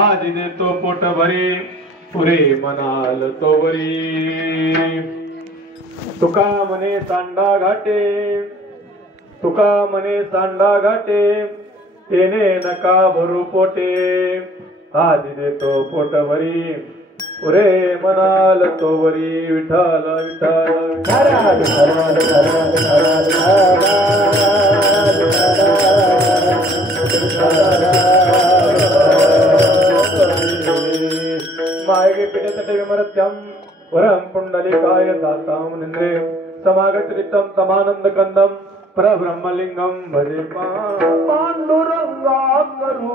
आज देतो पोट भरी पुरे मनाल तोवरी तुका मने सांडा घाटे तुका मने सांडा घाटे तेने नका भरू पोटे आज देतो पोट भरी पुरे मनाल तोवरी विठाल मायगे पिढ्यासाठी विमरत्यम वरं पुंडलिकाय दातां निंद्रे समागतरितं समानंद कंदम परब्रह्मलिंगम भजे पांडुरंगा करू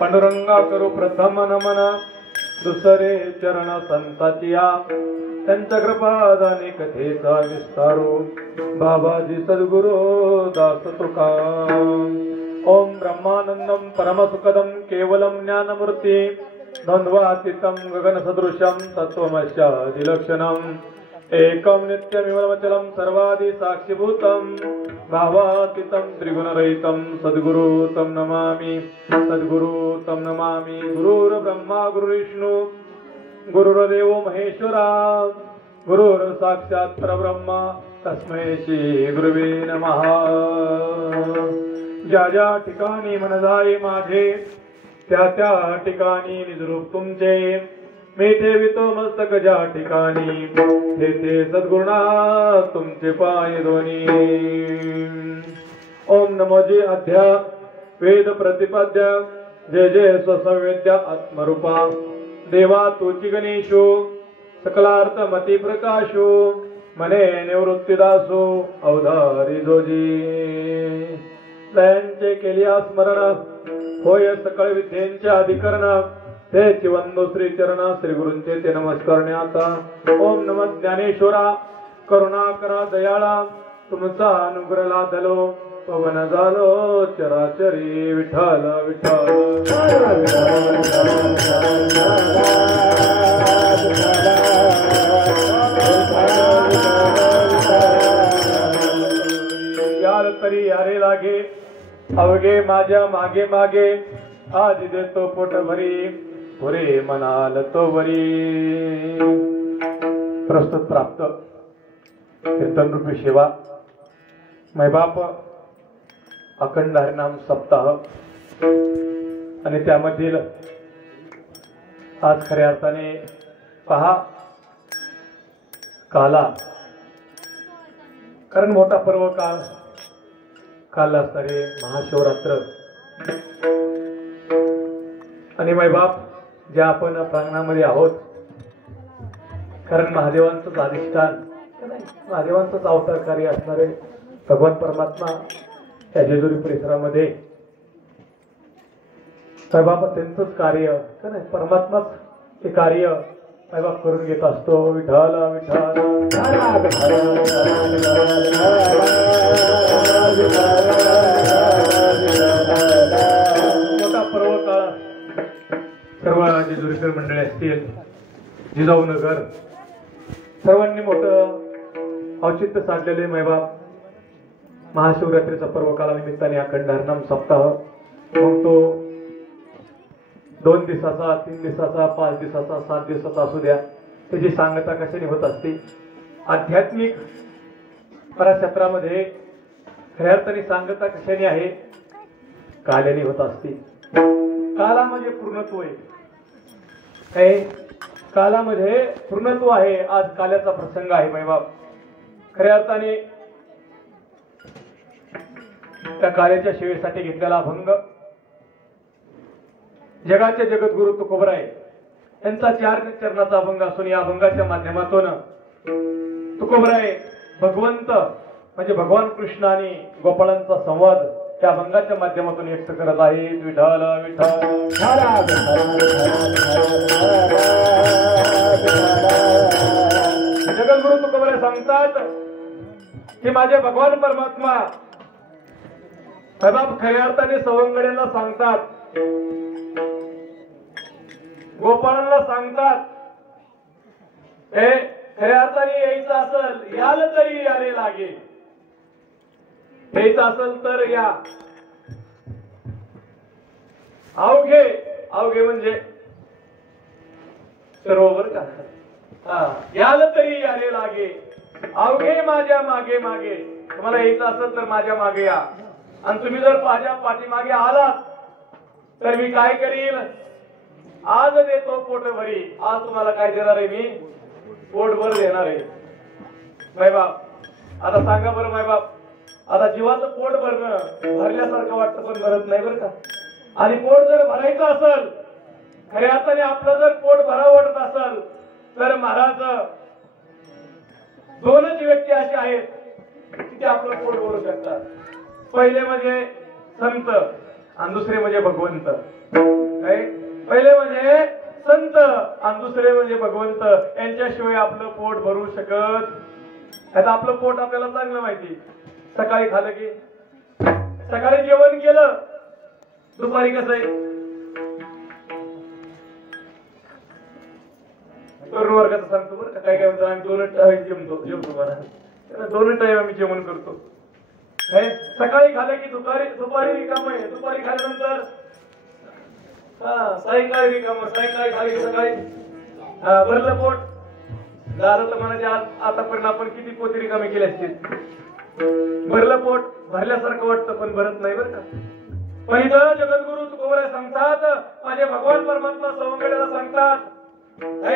पांडुरंगा करू प्रथम नमन दुसरे चरण संताचिया त्यांच्या कृपादाने कथेचा विस्तारू बाबाजी सद्गुरु दास तुका ओम ब्रह्मानंदम परमसुखदम केवलम ज्ञानमूर्ती द्वंद्वातीतं गगन सदृशम तत्वमस्यादिलक्षणम एकम नित्यमिवचलम सर्वादि साक्षीभूतम भावातीतं त्रिगुणरहितं सद्गुरु तं नमामि सद्गुरु तं नमामि गुरुर्ब्रह्मा गुरुर्विष्णु गुरुर्देवो महेश्वरा गुरुर् साक्षात् परब्रह्म तस्मै श्री गुरुवे नमः। ज्या ज्या ठिकाणी मन जाई माझे त्या त्या ठिकाणी निजरूप तुमचे मी ठेवितो मस्तक ज्या ठिकाणी तेथे सद्गुरुनाथ तुमचे पाय दोन्ही। ओम नमो जी अध्या वेद प्रतिपाद्य जय जय स्वसंवेद्य आत्मरूपा देवा तुची गणेशो सकलार्थ मती प्रकाशो मने निवृत्तीदासो अवधारी जोजी दयांचे केलिया स्मरण होय सकळ विद्येचे अधिकरण ते चिवंदो श्री चरण श्री गुरूंचे ते नमस्कारणे आता। ओम नमः ज्ञानेश्वरा करुणा करा दयाळा तुमचा अनुग्रह लादलो पवन झालो चराचरी विठ्ठल विठ्ठल। यार तरी यारे लागे अवघे माझ्या मागे मागे आज देतो पोट भरी पुरे मनाल तोवरी। प्रस्तुत प्राप्त कीर्तन रूपी सेवा मैबाप अखंड हरिनाम सप्ताह आणि त्यामधील आज खऱ्या अर्थाने पहा काला कारण मोठा पर्व काल असणारे महाशिवरात्र आणि मैबाप ज्या आपण प्रांगणामध्ये आहोत कारण महादेवांचंच अधिष्ठान महादेवांचंच अवतार कार्य असणारे भगवान परमात्मा या जेजुरी परिसरामध्ये साईबाबा त्यांचंच कार्य का नाही परमात्माच ते कार्य साईबाबा करून घेत असतो. विठ्ठल विठ्ठल मोठा पर्व काळ सर्व जेजुरीकर मंडळी असतील जिजाऊनगर सर्वांनी मोठं औचित्य साधलेले मैबाप महाशिवरात्रीचा पर्व काळानिमित्ताने अखंड हरिनाम सप्ताह मग तो 2 दिवसाचा 3 दिवसाचा 5 दिवसाचा 7 दिवसाचा असू द्या त्याची सांगता कशाने होत असते. आध्यात्मिक परक्षेत्रामध्ये खऱ्या अर्थाने सांगता कशाने आहे काल्याने होत असते. कालामध्ये पूर्णत्व आहे कालामध्ये पूर्णत्व आहे. आज काल्याचा प्रसंग आहे मैबाप. खऱ्या अर्थाने त्या काल्याच्या सेवेसाठी घेतलेला अभंग जगाचे जगद्गुरु तुकोबराय यांचा 4 चरणाचा अभंग असून या अभंगाच्या माध्यमातून तुकोबराय भगवंत म्हणजे भगवान कृष्ण आणि गोपाळांचा संवाद त्या अभंगाच्या माध्यमातून व्यक्त करत आहेत. विठ्ठल विठ्ठल जगद्गुरु तुकोबराय सांगतात की माझे भगवान परमात्मा खऱ्या अर्थाने सवंगड्यांना सांगतात गोपाळांना सांगतात हे खऱ्या अर्थाने यायचं असेल याल तरी यारे लागे यायचं असेल तर या अवघे अवघे म्हणजे सरोवर का याल तरी यारे लागे अवघे माझ्या मागे मागे. तुम्हाला यायचं असेल तर माझ्या मागे या आणि तुम्ही जर माझ्या पाठीमागे आलात तर मी काय करील आज देतो पोट भरी. आज तुम्हाला काय देणार आहे मी पोटभर देणार आहे. मायबाप आता सांगा बरं मायबाप आता जीवाचं पोट भरणं भरल्यासारखं वाटतं पण भरत नाही बरं का. आणि पोट जर भरायचं असेल खऱ्या अर्थाने आपलं जर पोट भरावं वाटत असेल तर महाराज 2च व्यक्ती असे आहेत की ते आपलं पोट भरू शकतात. पहिले म्हणजे संत आणि दुसरे म्हणजे भगवंत. पहिले म्हणजे संत आणि दुसरे म्हणजे भगवंत. यांच्याशिवाय आपलं पोट भरू शकत. आता आपलं पोट आपल्याला चांगलं माहिती. सकाळी खाल्लं की सकाळी जेवण केलं दुपारी कसं आहे तरुण वर्गाचं सांगतो बरं का. काय काय म्हणतो आम्ही 2 टाइम जेवतो बरं 2 टाइम आम्ही जेवण करतो. सकाळी खाल्लं की दुपारी रिकाम आहे. दुपारी खाल्ल्यानंतर सायंकाळी रिकाम. सायंकाळी खाली की सकाळी भरलं पोट झालं तर म्हणायचे आतापर्यंत आपण किती पोती रिकामे केले असतील. भरलं पोट भरल्यासारखं वाटतं पण भरत नाही बरं का. पण इथं जगद्गुरु तुकोबराय सांगतात माझे भगवान परमात्मा सवंगड्याला सांगतात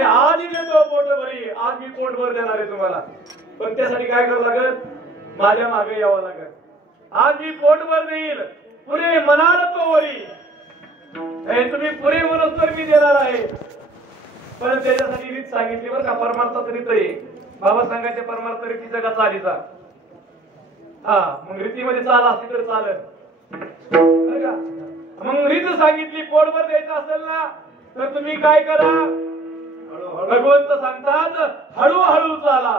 आज देतो पोट भरी. आज मी पोट भर देणार आहे तुम्हाला. पण त्यासाठी काय करावं लागेल माझ्या मागे यावं लागेल. आज मी पोटभर देईल पुरे म्हणाल तो वरी. तुम्ही पुरे म्हणून तर मी देणार आहे. पण त्याच्यासाठी रीत सांगितली बरं का. परमार्थात रीत आहे. बाबा सांगायचे परमार्थ रीती जगाचा आधीचा. मग रीतीमध्ये चाल असली तर चालेल बरं का. मग रीत सांगितली पोटभर द्यायचं असेल ना तर तुम्ही काय करा. भगवंत सांगतात हळूहळू चाला.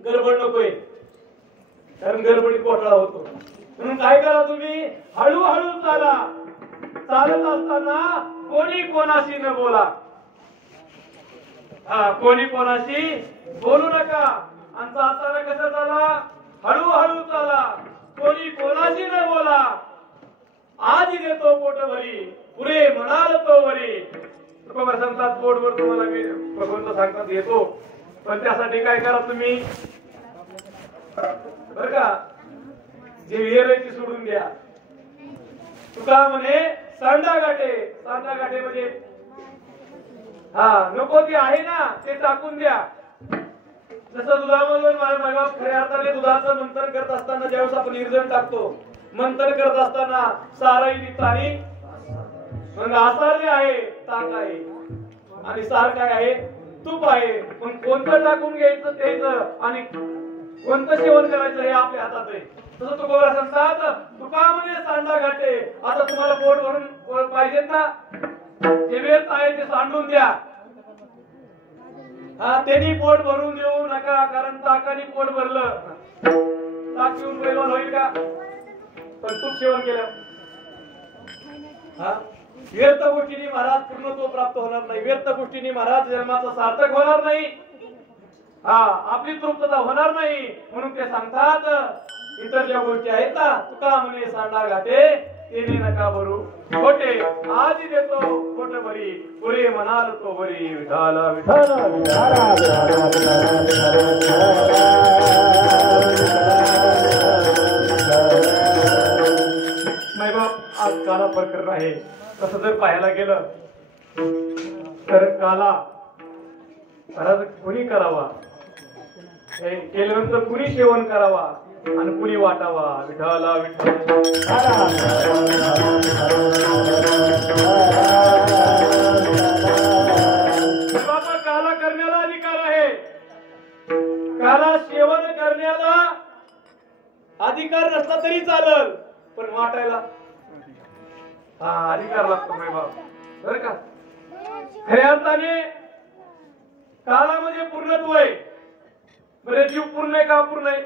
गडबड नकोय कारण गडबडीत घोटाळा होतो. म्हणून काय करा तुम्ही हळूहळू चाला. चालत असताना कोणी कोणाशी न बोला. कोणी कोणाशी बोलू नका. आणि चालताना कसं चाला हळूहळू चाला. कोणी कोणाशी न बोला. आज देतो पोट भरी पुरे म्हणाल तो वरी. सांगतात पोटभर तुम्हाला मी भगवंत सांगतात येतो. पण त्यासाठी काय करा तुम्ही बर का जे विहिरायची सोडून द्या. तुका म्हणे सांडा गाठे. सांडा गाठे म्हणजे नको ते आहे ना ते टाकून द्या. जसं दुधामधून मला खऱ्या अर्थाने दुधाचं मंथन करत असताना ज्यावेळेस आपण निर्जन टाकतो मंथन करत असताना साराई तारीख मग आसार जे आहे ताक आहे आणि सार काय आहे तूप आहे, पण कोणतं टाकून घ्यायचं त्याच आणि कोणतं सेवन करायचं हे आपल्या हातात आहे. तसं तुकोबा सांगतात, तुकामध्ये सांडा घाटे. आता तुम्हाला पोट भरून पाहिजेत ना, जे वेळ आहे ते सांडून द्या. त्यांनी पोट भरून देऊ नका, कारण ताकाने पोट भरलं ताक पिऊन पैलवान होईल का? पण तूप सेवन केलं व्यर्थ गोष्टीने महाराज पूर्णत्व प्राप्त होणार नाही. व्यर्थ गोष्टीने महाराज जन्माचं सार्थक होणार नाही. आपली तृप्तता होणार नाही. म्हणून ते सांगतात, इतर ज्या गोष्टी आहेत ना, तुका म्हणे सांडा घाटे तेने नका भरू खोटे. आधी देतो खोट बरी, पुरे म्हणाल तो बरी. विठाला विठाला माय बाप, आज काला प्रकरण आहे. तसं जर पाहायला गेलं तर काला महाराज कुणी करावा, हे केल्यानंतर कुणी सेवन करावा आणि कुणी वाटावा. विठाला बाबा, काला करण्याला अधिकार आहे. काला सेवन करण्याला अधिकार नसला तरी चालल, पण वाटायला अधिकार लागतो माय बाप, बरं का? खऱ्या अर्थाने कालामध्ये पूर्णत्व आहे. बरे जीव पूर्ण आहे का अपूर्ण आहे?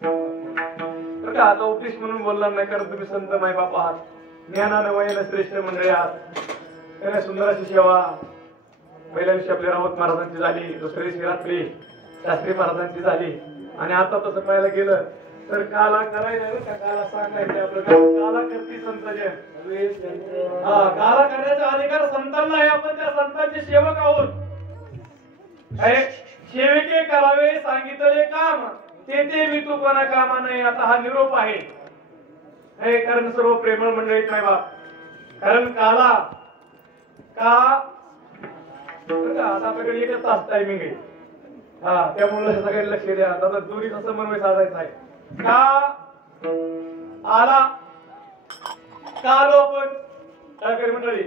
बरं का? आता उपदेश म्हणून बोलणार नाही, कारण तुम्ही संत माय बाप आहात, ज्ञानानं वयानं श्रेष्ठ मंडळी आहात. त्याने सुंदर अशी सेवा पहिल्या दिवशी आपल्या राऊत महाराजांची झाली, दुसऱ्या दिवशी रात्री शास्त्री महाराजांची झाली, आणि आता तसं पाहायला गेलं तर काला करायला का काला सांगायचं आपलं काला करती संत जन. काला करण्याचा अधिकार संतांना आहे. आपण त्या संतांचे सेवक आहोत. सेवेके करावे सांगितले काम, ते मी तू कोणा कामा नाही. आता हा निरोप आहे. कारण सर्व प्रेमळ मंडळीत नाही बाप, कारण काला का आता आपल्याकडे एकच तास टायमिंग आहे. त्यामुळे सगळ्यांनी लक्ष द्या. आता दोन्हीचा समन्वय साधायचा आहे. का आला कालो, आपण काय करी मंडळी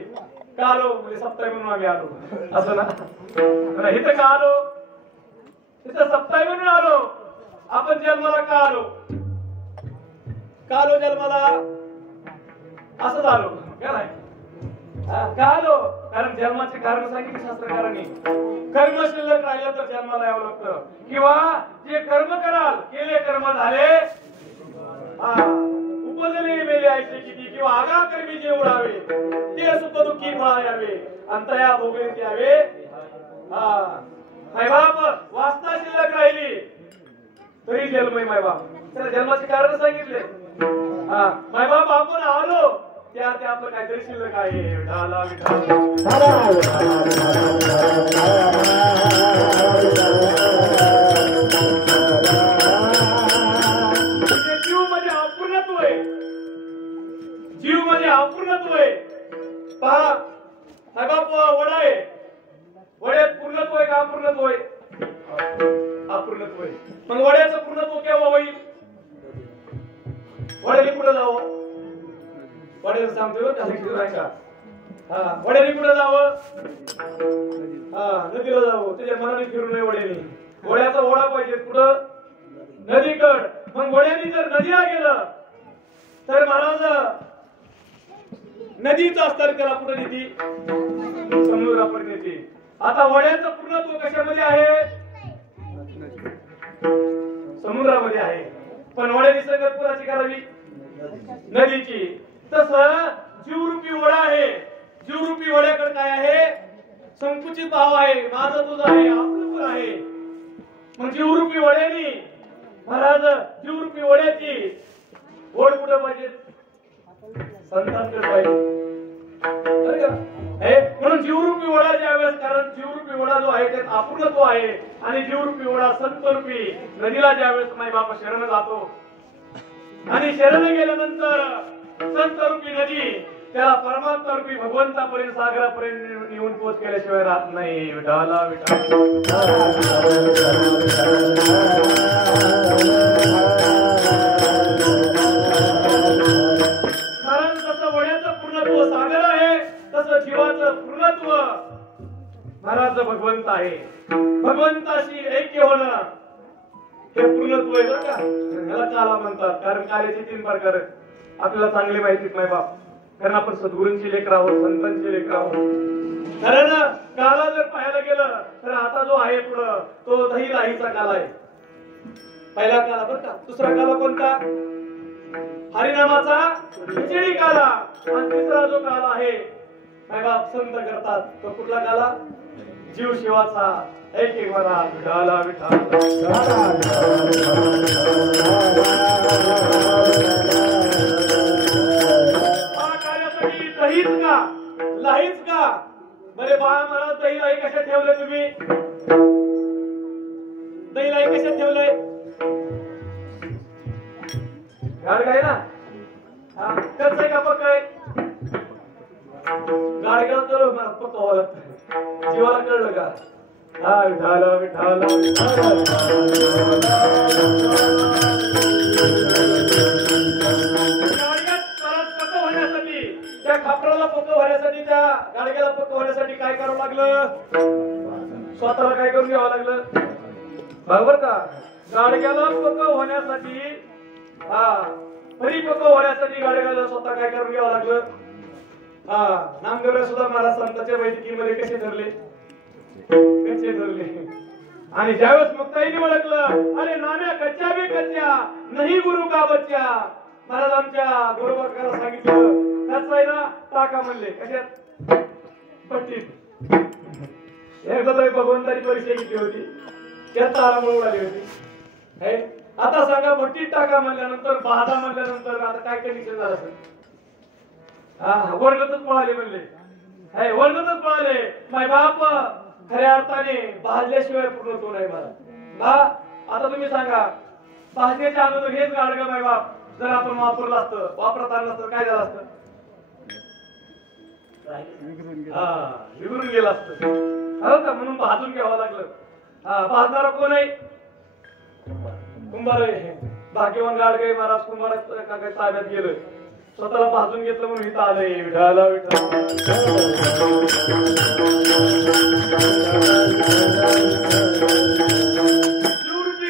कालो म्हणजे सप्ताह म्हणून आम्ही आलो, असं ना. इथं का आलो, तिथं सप्ताह म्हणून आलो. आपण जन्माला का आलो, कालो जन्माला असं झालो का नाही? का आलो, कारण जन्माचे कारण सांगितले शास्त्रकारांनी. कर्म शिल्लक राहिलं तर जन्माला यावं लागतं, किंवा जे कर्म कराल केले कर्म झाले उपजले मेले ऐसे किती, किंवा आगा कर्मी जे उडावे ते सुख दुःखी फळा यावे अंतया भोगले यावे. मायबाप वासना शिल्लक राहिली तरी जन्म आहे मायबाप. त्याला जन्माचे कारण सांगितले. मायबाप आपण आलो त्या आपलं काहीतरी शिल्लक आहे. विठाला जीव म्हणजे अपूर्णत्व आहे. जीव म्हणजे अपूर्णत्व आहे. पहा साहेबाप, वडा आहे, वड्यात पूर्णत्व आहे का अपूर्णत्व आहे? अपूर्णत्व आहे. मग वड्याचं पूर्णत्व केव्हा होईल? वड्याने कुठं जावं? वड्याला सांगतोय का? वड्याने कुठं जावं? नदीला जावं. त्याच्या मनाने फिरून नाही वड्याने. वड्याचा ओढा पाहिजे कुठं? नदीकड. मग वड्याने जर नदीला गेलं तर महाराज नदीचं असतं, त्याला कुठं नेती? समुद्रापर्यंत नेते. आता वड्याचं पूर्णत्व कशामध्ये आहे? समुद्रामध्ये आहे. पण वड्याची संगत कुणाची करावी? नदीची. तसं जीवरूपी वडा आहे. जीवरूपी वड्याकडे काय आहे? संकुचित भाव आहे, माझं तुझं आहे, आपलं पण आहे. मग जीवरूपी वड्यानी महाराज जीवरूपी वड्याची ओढ कुठं पाहिजे? संतांकडे पाहिजे. म्हणून जीवरूपी वडा ज्यावेळेस, कारण जीवरूपी वडा जो आहे त्यात अपूर्णत्व आहे, आणि जीवरूपी वडा संतरूपी नदीला ज्यावेळेस माई बाबा शरण जातो, आणि शरण गेल्यानंतर संतरूपी नदी त्याला परमात्मारूपी भगवंतापर्यंत सागरापर्यंत येऊन पोच केल्याशिवाय राहत नाही. विठाला कारण तसं वड्याचं पूर्णत्व सागर आहे, तसं जीवाचं पूर्णत्व महाराज भगवंत आहे. हे पूर्णत्व आहे बरं का. याला काला म्हणतात. कारण काल्याचे 3 प्रकार आपल्याला चांगले माहितीत नाही बाप. कारण आपण सद्गुरूंची लेकर आहोत, संतांची लेकर आहोत. कारण काला जर पाहायला गेलं तर आता जो आहे पुढं तो दही लाहीचा काला आहे. पहिला काला बरं का. दुसरा काला कोणता? हरिनामाचा खिचडी काला. आणि तिसरा जो काला आहे बाप संत करतात तो कुठला काला? जीव शिवाचा. एक एक म्हणा विठाला विठाला. दहीच का लाहीच का? बरे बाळा मला दही लाई कशात ठेवले तुम्ही? दही लाई कशात ठेवलंय? गाडगाय ना. हा कच आहे का पक्क आहे? गाडगा तर मला पक्क व्हावं लागतं. जीवाला कळलं का? हा विठाला विठाला त्या खापराला पक्क होण्यासाठी, त्या गाडग्याला पक्क होण्यासाठी काय करावं लागलं? स्वतःला काय करून घ्यावं लागलं? बरोबर का? गाडग्याला पक्क होण्यासाठी, हा परिपक्व होण्यासाठी गाडग्याला स्वतः काय करून घ्यावं लागलं? हा नामदेवराय सुद्धा महाराज संतांच्या बैठकीमध्ये कसे ठरले? कसे ठरले? आणि ज्यावेळेस मुक्ताईने ओळखलं, अरे नाम्या कच्च्या बी कच्च्या नाही गुरु का बच्चा. महाराज आमच्या गुरुबाकाला सांगितलं कच्चा आहे ना टाका म्हणले. कशात? पट्टीत. एकदा तरी भगवंताची परीक्षा घेतली होती, त्यात तारामुळे उडाली होती. आता सांगा भट्टीत टाका म्हणल्यानंतर, बहादा म्हणल्यानंतर आता काय कंडिशन झालं असेल? हा वर्णतच पळाले म्हणले. वर्णतच पळाले. माय बाप खऱ्या अर्थाने भाजल्याशिवाय पूर्ण तो नाही मला. आता तुम्ही सांगा भाजण्याच्या अगोदर हेच गाडगं माय बाप जर आपण वापरलं असतं, वापरत आणलं असतं, काय झालं असतं? विघरून गेलं असतं. हो का? म्हणून भाजून घ्यावं लागलं. भाजणारा कोण आहे? कुंभार आहे. भाग्यवान गाडगे महाराज कुंभार ताब्यात गेलं, स्वतःला भाजून घेतलं म्हणून इथं आलंय. विठाला विठाला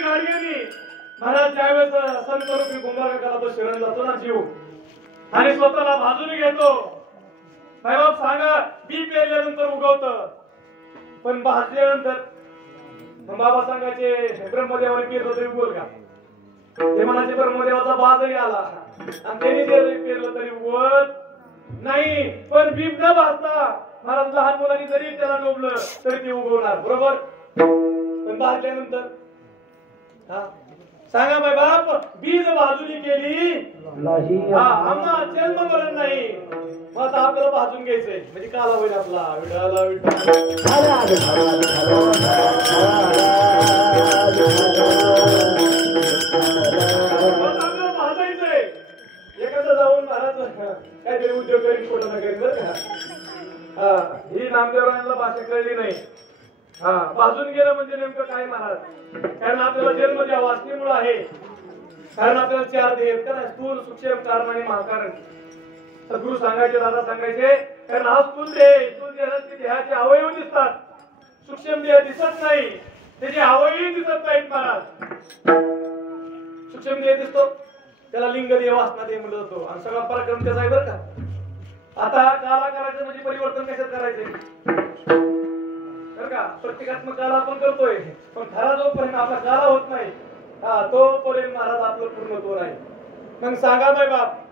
गाडग्यानी महाराज ज्यावेळेस संत रूपी कुंभारकाला तो शरण जातो ना जीव, आणि स्वतःला भाजून घेतो. बाप सांगा बी पेरल्यानंतर उगवतं, पण भाजल्यानंतर बाबा सांगायचे ब्रह्मदेवाने पेरलं तरी उगवल का? ते म्हणायचे ब्रह्मदेवाचा बाजही आला आणि त्यांनी जरी पेरलं तरी उगवत नाही. पण बीब न भाजता महाराज लहान मुलांनी जरी त्याला डोबलं तरी ते उगवणार. बरोबर? पण भाजल्यानंतर सांगा बाय बाप बीज भाजूनी केली आम्हा जन्म मरण नाही. मग आता आपल्याला भाजून घ्यायचंय म्हणजे काला होईल आपला. विठाला विठाला भाजायचंय. एखादा जाऊन महाराज काहीतरी उद्योग करीत कुठं ना करीत बरं का. ही नामदेवरायांना भाषा कळली नाही. भाजून गेलं म्हणजे नेमकं काय महाराज? कारण आपल्याला जन्म ज्या वासनेमुळे आहे, कारण आपल्याला 4 देह आहेत का? स्थूल, सूक्ष्म, कारण आणि महाकारण. सद्गुरू सांगायचे, दादा सांगायचे, कारण हा स्थूल देह, स्थूल देहाचे अवयव दिसतात, सूक्ष्म देह दिसत नाही, त्याचे अवयव दिसत नाहीत महाराज. सूक्ष्म देह दिसतो त्याला लिंग देह, वासना देह म्हणलं जातो, आणि सगळा पराक्रम त्याचा आहे बरं का. आता काला करायचं म्हणजे परिवर्तन कशात करायचंय बरं का? प्रत्येकात्मक काला आपण करतोय, पण खरा जोपर्यंत आपला काला होत नाही तोपर्यंत महाराज आपलं पूर्णत्व नाही. मग सांगा बाय बाप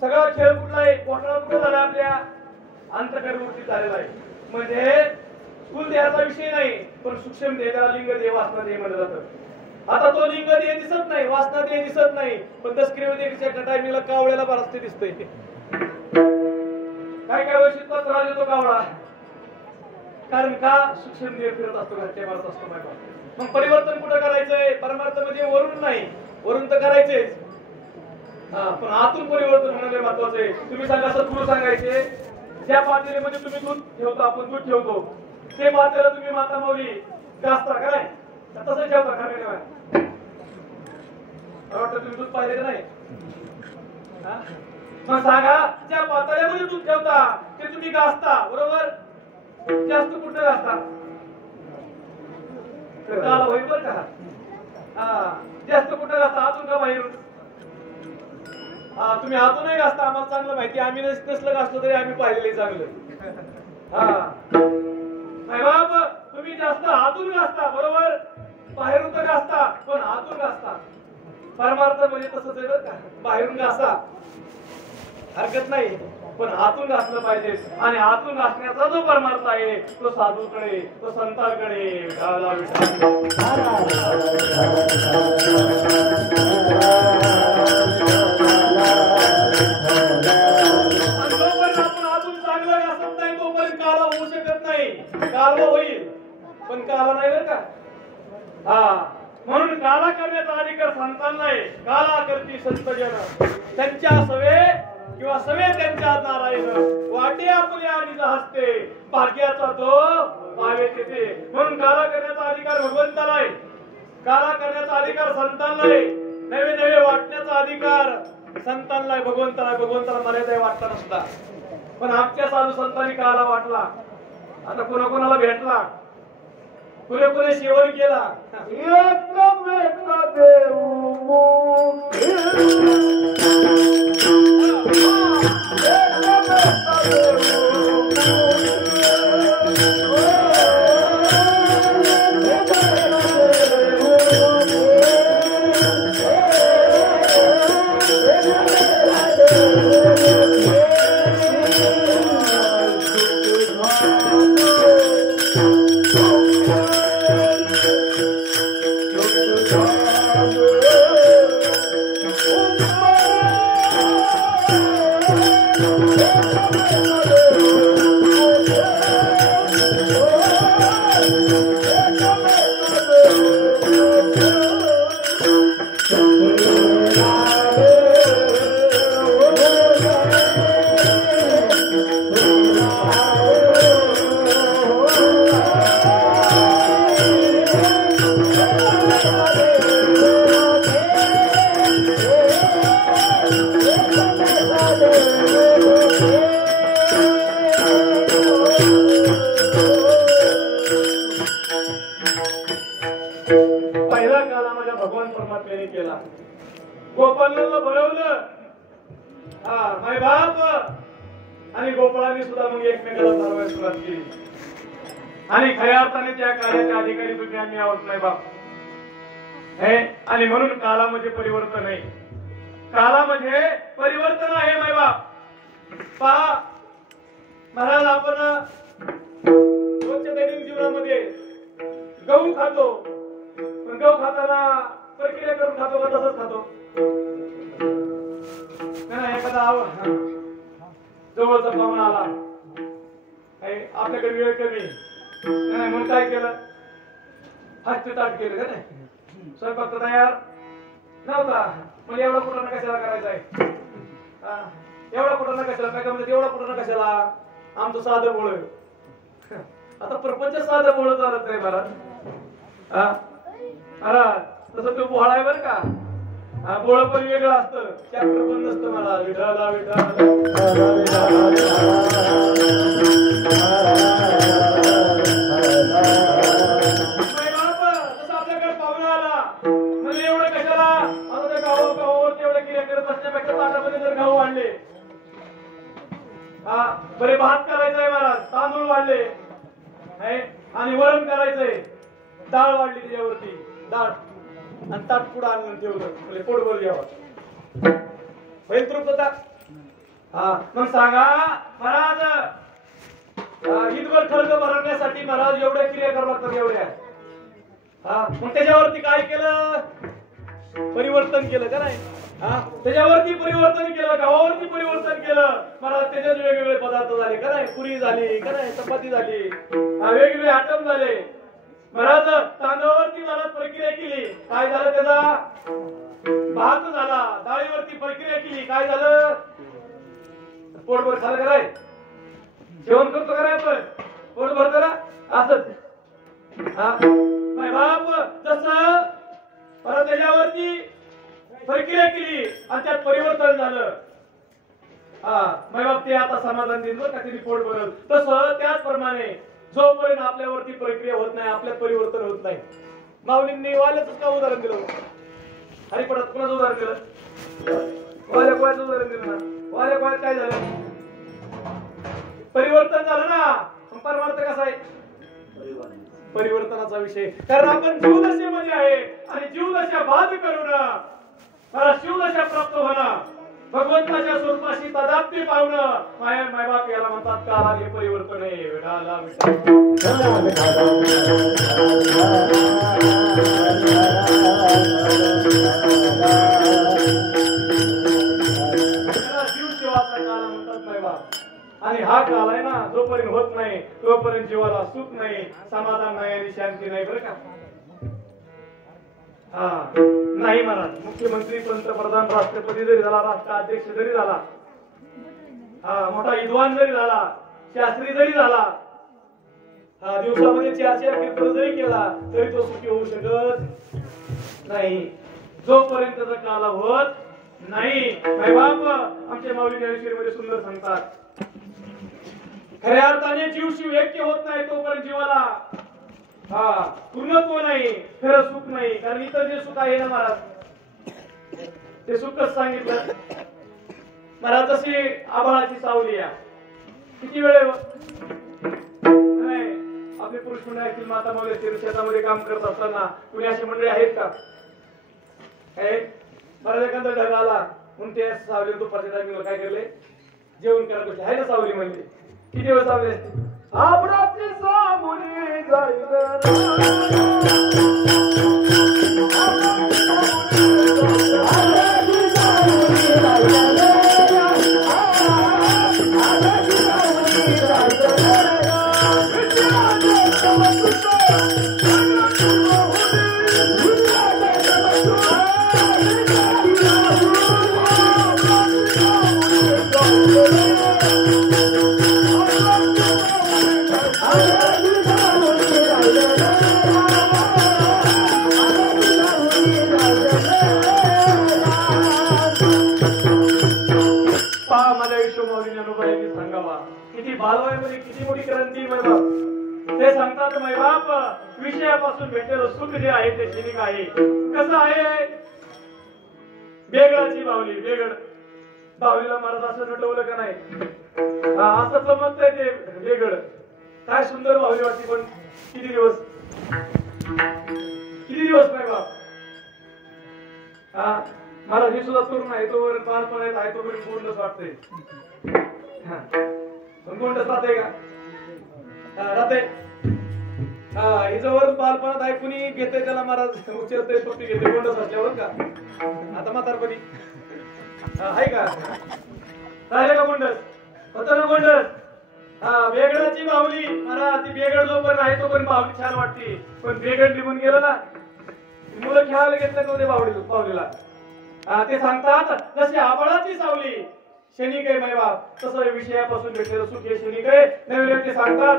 सगळा खेळ कुठला आहे? घोटाळा कुठं झाला? आपल्या अंतःकरणमूर्तीत झालेला आहे. म्हणजे स्थूल देहाचा विषय नाही, पण सूक्ष्म देहाला लिंग देह, वासना देह म्हणलं जातं. आता तो लिंग देह दिसत नाही, वासना देह दिसत नाही, पण दसक्रिय देहाच्या टायमिंगला कावळ्याला बराच दिसतंय. काय काय वैशिष्ट्य त्रास देतो कावळा? कारण का? सूक्ष्म देह फिरत असतो, घरच्या मारत असतो. मग परिवर्तन कुठं करायचंय? परमार्थ म्हणजे वरून नाही, वरून तर करायचेच, पण आतून परिवर्तन होणं महत्वाचं आहे. तुम्ही सांगा, सद्गुरू सांगायचे, ज्या पातेल्यामध्ये तुम्ही दूध ठेवतो, आपण दूध ठेवतो, ते पातेला तुम्ही माता माऊली घासता काय? तसं ठेवता का? नाही वाटतं तुम्ही दूध पाहिलेलं नाही. मग सांगा, ज्या पातेल्यामध्ये दूध ठेवता ते तुम्ही घासता, बरोबर? जास्त कुठं घासता? काला होईल बरं का? जास्त कुठं घासता, आतून का बाहेरून? तुम्ही आतूनही घासता, आम्हाला चांगलं माहिती. आम्ही नसलं घासतो तरी आम्ही पाहिलेलं चांगलं. नाही बाप, तुम्ही जास्त आतून घासता, बरोबर. बाहेरून तर घासता पण आतून घासता. परमार्थ म्हणजे तसंच आहे बरं का. बाहेरून घासा हरकत नाही, पण आतून घासलं पाहिजे. आणि आतून घासण्याचा जो परमार्थ आहे तो साधूकडे, तो संतांकडे विठाला जोपर्यंत आपण आतून चांगलं घासत नाही तोपर्यंत काला होऊ शकत नाही. काला होईल पण काला नाही बरं का. म्हणून काला करण्याचा अधिकार संतांना आहे. काला करती संत जन, त्यांच्या सवे किंवा सवे त्यांच्या नारायण, वाटे आपल्या आणि हसते, भाग्याचा तो पावेत येते. म्हणून काला करण्याचा अधिकार भगवंताला आहे, काला करण्याचा अधिकार संतांना आहे, नवे नवे वाटण्याचा अधिकार संतांना आहे, भगवंताला. भगवंताला मर्यादा वाटता नसता, पण आमच्या साधू संतांनी काला वाटला. आता कोणाकोणाला भेटला, पुरे पुरे सेवन केला. पहिला काला माझ्या भगवान परमात्म्याने केला. गोपालला भरवलं, माय बाप आणि गोपाळांनी सुद्धा मग एकमेकाला चालवायला सुरुवात केली. आणि खऱ्या अर्थाने त्या कार्याचे अधिकारी तुम्ही आम्ही आहोत माय बाप. आणि म्हणून काला म्हणजे परिवर्तन आहे, काला म्हणजे परिवर्तन आहे माय बाप. पहा महाराज, आपण रोजच्या दैनंदिन जीवनामध्ये गहू खातो, पण गहू खाताना प्रक्रिया करून खातो का तसंच खातो? एखादा जवळचा पाहुणा आला, आपल्याकडे वेळ कमी नाही म्हणून काय केलं, हास्य ताट केलं का नाही. स्वयंपाक तर तयार नव्हता, म्हणजे एवढा कुठं कशाला करायचा आहे, एवढा कुठं कशाला, काय म्हणजे एवढा कुठं कशाला, आमचं साधं बोळ. आता प्रपंच साधं बोळ चालत नाही महाराज. महाराज तसं तो बोळा आहे बरं का. बोळ पण वेगळं असतं, चॅप्टर पण नसतं मला. विठाला विठाला जसं आपल्याकडे पाहुणा आला म्हणजे एवढं कशाला, आता त्या गावावर तेवढ्या क्रिया करत असण्यापेक्षा ताटामध्ये जर गहू वाढले, बरे भात करायचंय महाराज, तांदूळ वाढले आणि वरण करायचंय, डाळ वाढली त्याच्यावरती, डाळ आणि ताट पुढं आणून ठेवलं, म्हणजे पोटभर घ्यावं, होईल तृप्तता. मग सांगा महाराज, ईदवर खर्च भरवण्यासाठी महाराज एवढ्या क्रिया करावं लागतात, एवढ्या. मग त्याच्यावरती काय केलं, परिवर्तन केलं का नाही. त्याच्यावरती परिवर्तन केलं, गावावरती परिवर्तन केलं महाराज. त्याच्यात वेगवेगळे पदार्थ झाले का नाही, पुरी झाली का नाही, चपाती झाली, वेगवेगळे आयटम झाले महाराज. तांदळावरती महाराज प्रक्रिया केली, काय झालं, त्याचा भात झाला. डाळीवरती प्रक्रिया केली, काय झालं, पोटभर खाल्लं का नाही. जेवण करतो का नाही आपण, पोट भरतो ना, असंच बाप. तसं परत त्याच्यावरती प्रक्रिया केली आणि त्यात परिवर्तन झालं. माय बाप ते आता समाधान देईल बरं का, त्यांनी पोट भरल. तसं त्याचप्रमाणे जोपर्यंत आपल्यावरती प्रक्रिया होत नाही, आपल्यात परिवर्तन होत नाही, माऊलींनी वाल्याच का उदाहरण दिलं? हरिपडात कुणाचं उदाहरण दिलं? वाल्या कोळ्याचं उदाहरण दिलं ना. वाल्या कोळ्यात काय झालं? परिवर्तन झालं ना. परमार्थ कसा आहे? परिवर्तनाचा विषय. कारण आपण जीवदशेमध्ये आहे आणि जीवदशा बाद करून मला शिवदशा प्राप्त होणं, भगवंताच्या स्वरूपाशी तादात्म्य पावणं, मायबाप याला म्हणतात कालाने परिवर्तन आहे. वेळाला जीवसेवाचा काल म्हणतात मायबाप. आणि हा काल आहे ना, जोपर्यंत होत नाही तोपर्यंत जीवाला सुख नाही, समाधान नाही आणि शांती नाही. बरं का? हा नाही महाराज. मुख्यमंत्री, पंतप्रधान, राष्ट्रपती जरी झाला, राष्ट्राध्यक्ष जरी झाला, हा मोठा विद्वान जरी झाला, शास्त्री जरी झाला, हा दिवसामध्ये 4 कीर्तन जरी केला तरी तो सुखी होऊ शकत नाही जोपर्यंत त्याचा काल होत नाही. बाप आमच्या माऊली ज्ञानेश्वरीमध्ये सुंदर सांगतात, खऱ्या अर्थाने जीव शिव ऐक्य होत नाही तोपर्यंत जीवाला पूर्णत्व नाही, खरं सुख नाही. कारण इतर जे सुख आहे ना महाराज, ते सुखच सांगितलं महाराज. तशी आभाळाची सावली आहे, किती वेळ आपले पुरुष मंडळी असतील, माता माऊली असतील, शेतामध्ये काम करत असताना कुणी अशी मंडळी आहेत का? महाराज एखादा ढग आला म्हणून ते सावली दुपारच्या टायमिंगला काय करले, जेवण करायला गोष्टी आहे ना सावली म्हणजे. किती वेळ सावली असते? आभाळाची सावली जाईल किती मोठी क्रांती ते सांगतात. मैबाप विषयापासून भेटलेलं सुख जे आहे ते क्षणिक आहे. कसं आहे? बेगडाची बावली, बेगड बावलीला महाराज असं नटवलं का नाही? असं चमकतंय ते बेगड. काय सुंदर बावली वाटते. पण किती दिवस मैबाप. मला हे सुद्धा तरुण आहे तोवर बालपण आहे तोपर्यंत गोंडच वाटतंय. गोंडच राहते का? राहते. हिच्यावर बालपणात आहे कुणी घेते त्याला महाराज उचलते, पट्टी घेते गोंडच असल्यावर का? आता म्हातारपणी आहे का? राहिले का गोंडस? होत ना गोंडस. बेगडाची बावली महाराज. ती बेगड जोपर्यंत आहे तोपर्यंत बावली छान वाटते. पण बेगड निघून गेलं ना, मुलं खेळायला घेतलं का ते बावलीला. ते सांगतात जशी आभाळाची सावली क्षणिक आहे मैबाप, तसं विषयापासून भेटलेलं सुख हे क्षणिक आहे. नवीन व्यक्ती सांगतात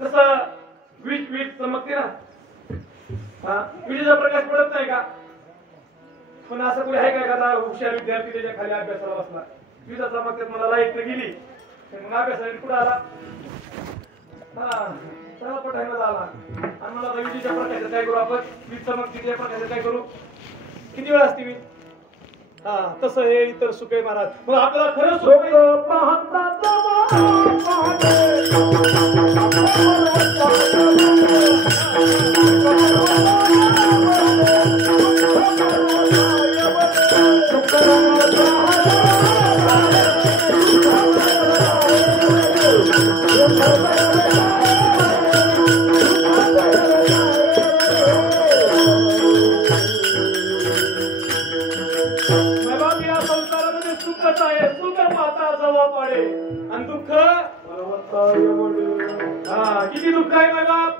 तसं वीज चमकते ना, विजेचा प्रकाश पडत नाही का? पण असं कुठे आहे काय का हुशार विद्यार्थी त्याच्या खाली अभ्यासाला बसला, विजा चमकतात, मला लाईट न गेली, मग अभ्यासाला कुठं आला? चला पटायला आला आणि मला विजेच्या प्रकाशात काय करू आपण? वीज चमकते प्रकाशात काय करू? किती वेळ असते वीज? तसं हे इतर सुख आहे महाराज. मग आपल्याला खरं सुख आणि दुःख किती दुःख आहे बाप.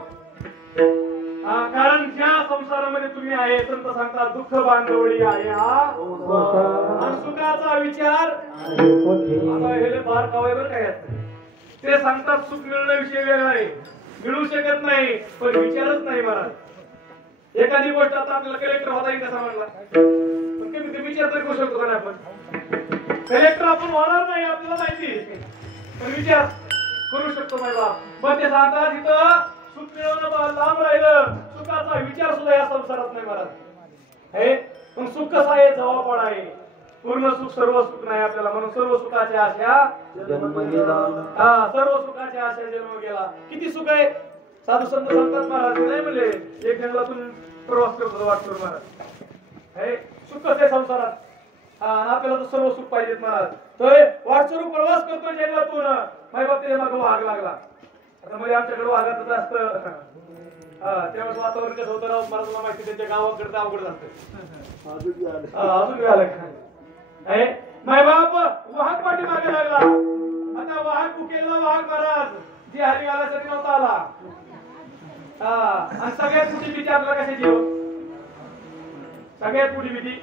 कारण ज्या संसारामध्ये तुम्ही आहे संत सांगतात दुःख बांधवडी आहे आणि सुखाचा विचार हे फार कावाय बरं काय. ते सांगतात सुख मिळणं विषय वेगळा आहे, मिळू शकत नाही पण विचारच नाही महाराज. एखादी गोष्ट आता आपल्याला कलेक्टर होता येईल कसा म्हणला, पण कमी ते विचार तरी करू शकतो का आपण? कलेक्टर आपण होणार नाही आपल्याला माहिती, पण विचार करू शकतो बाबा. पण ते सांगतात इथं सुख मिळवणं लांब राहिलं, सुख सुखाचा विचार सुद्धा या संसारात नाही महाराज हे पण सुख कसं आहे जवळपण आहे पूर्ण सुख सर्व सुख नाही आपल्याला म्हणून सर्व सुखाच्या आशा जन्म गेला सर्व सुखाच्या आशा जन्म गेला किती सुख आहे साधू संत सांगतात महाराज नाही म्हणले एक जंगलातून प्रवास करतो वाटतो महाराज हे सुख आहे संसारात आणि आपल्याला तर सर्व सुख पाहिजेत महाराज तो वाटसरू प्रवास करतो जंगलातून माय बाप त्याच्या मागे वाघ लागला आता मध्ये आमच्याकडे वाघाचं असतं त्यावेळेस वातावरण कसं होतं राहून मला तुला माहिती त्यांच्या गावाकडचं अवघड असतं अजून आलं माय बाप वाघ पाठी मागे लागला आता वाघ कुकेला वाघ महाराज जी हरी आल्यासाठी नव्हता आला आणि सगळ्यात मोठी भीती आपल्याला कशाची हो सगळ्यात मोठी भीती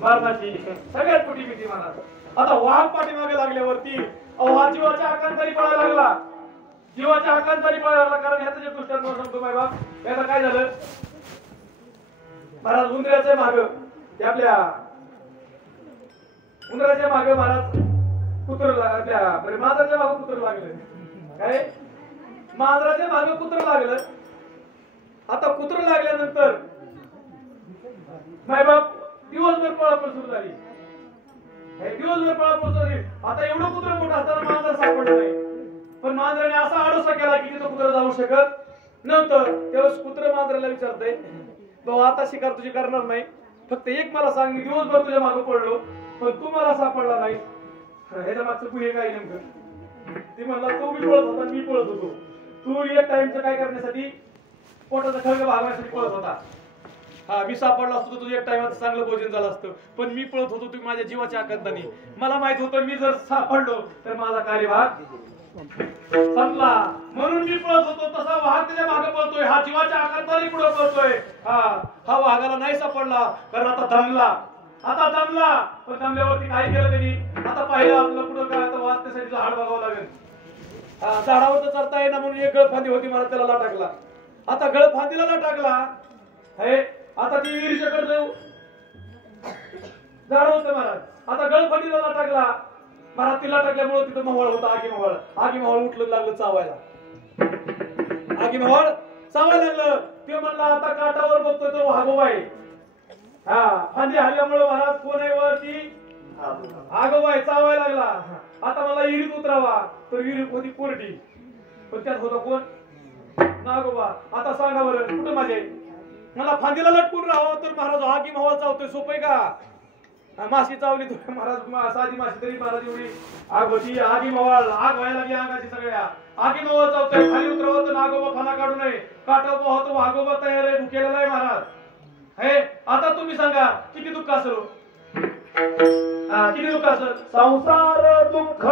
मरणाची सगळ्यात मोठी भीती महाराज आता वाघ पाठी मागे लागल्यावरती हा जीवाच्या आकांतारी पळायला लागला जीवाच्या आकांतारी पळायला लागला कारण ह्याचं जे दृष्टांत सांगतो माय बाप याला काय झालं महाराज उंदराच्या माग ते आपल्या उंदराच्या मागे महाराज कुत्र आपल्या मांजराच्या मागे कुत्र लागलं काय मांजराच्या मागे कुत्र लागलं आता कुत्र लागल्यानंतर माय बाप दिवसभर पळापळ सुरू झाली दिवसभर पळापळ सुरू झाली आता एवढं कुत्र मोठं असताना मांजर सापडलं नाही पण मांजराने असा आडोसा केला की तिथं कुत्र जाऊ शकत नव्हतं त्यावेळेस कुत्र मांजराला विचारतंय भाऊ आता शिकार तुझी करणार नाही फक्त एक मला सांग मी दिवसभर तुझ्या मागे पडलो पण तू मला सापडला नाही ह्याच्या मागचं तू हे काय नेमकं ती म्हणला तो मी पळत होता मी पळत होतो तू एक टाइमचं काय करण्यासाठी पोटाचा खळग भागण्यासाठी पळत होता मी सापडला असतो तुझं एक टाइमाचं चांगलं भोजन झालं असतं पण मी पळत होतो तुम्ही माझ्या जीवाच्या आकांताने मला माहित होतं मी जर सापडलो तर माझा कार्यभाग संपला म्हणून मी पळत होतो तसा वाघ त्याच्या मागे पळतोय हा जीवाच्या आकांताने पुढे पळतोय हा वाघाला नाही सापडला कारण आता दमला पण दमल्यावरती काय केलं त्यांनी आता पाहिलं आपलं पुढं काय आता वाचण्यासाठी झाड बघावं लागेल झाडावर तर चढता येईना म्हणून एक गळफांदी होती मला त्याला टाकला आता गळफांदीला टाकला हे आता ती विहिरीच्याकडे जाऊ झाड होतं महाराज आता गळफांदीला टाकला महाराज तिला टाकल्यामुळे तिथं मोहळ होता आगी मोहळ उठलं लागलं चावायला आगी मोहळ चावायला लागलं ते म्हणलं आता काठावर बघतोय तो वाघोबाई फांदी हल्ल्यामुळे महाराज कोण आहे वरती आगोबाई चावायला लागला आता मला विहिरीत उतरावा तर विहिरीत होती कोरडी पण त्यात होता कोण नागोबा आता सांगा बरं कुठं माझे मला फांदीला लटकून राहावं तर महाराज आगी मोहळ चावतोय सोपय का माशी चावली तर महाराज साधी माशी तरी महाराज एवढी आग होती आगी मोहळ आग व्हायला लागली अंगाची सगळ्या आगी मोहळ चावतोय खाली उतरवत नागोबा फाना काढू नये काटा पोहतो वाघोबा तयार आहे भुकेलेला आहे महाराज हे आता तुम्ही सांगा किती दुःख असेल किती दुःख असेल संसार दुःख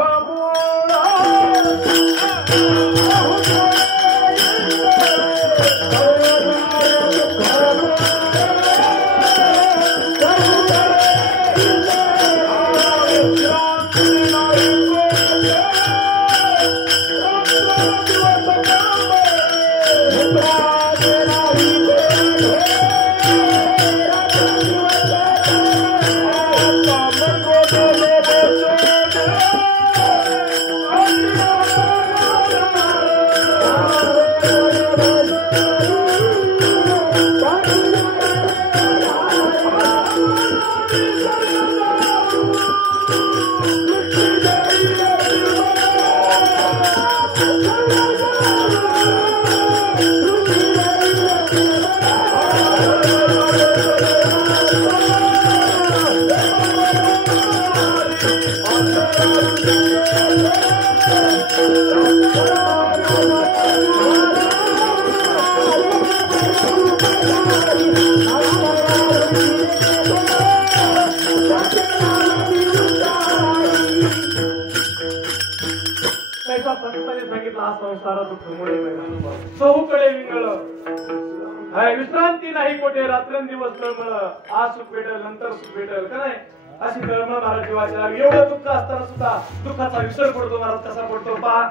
विश्रांती नाही कोठे रात्रंदिवस तळमळ आज सुख भेटल नंतर सुख भेटल का नाही अशी तळमळ महाराज जीवाची लागली एवढं दुःख असताना सुद्धा दुःखाचा विसर पडतो महाराज कसा पडतो पहा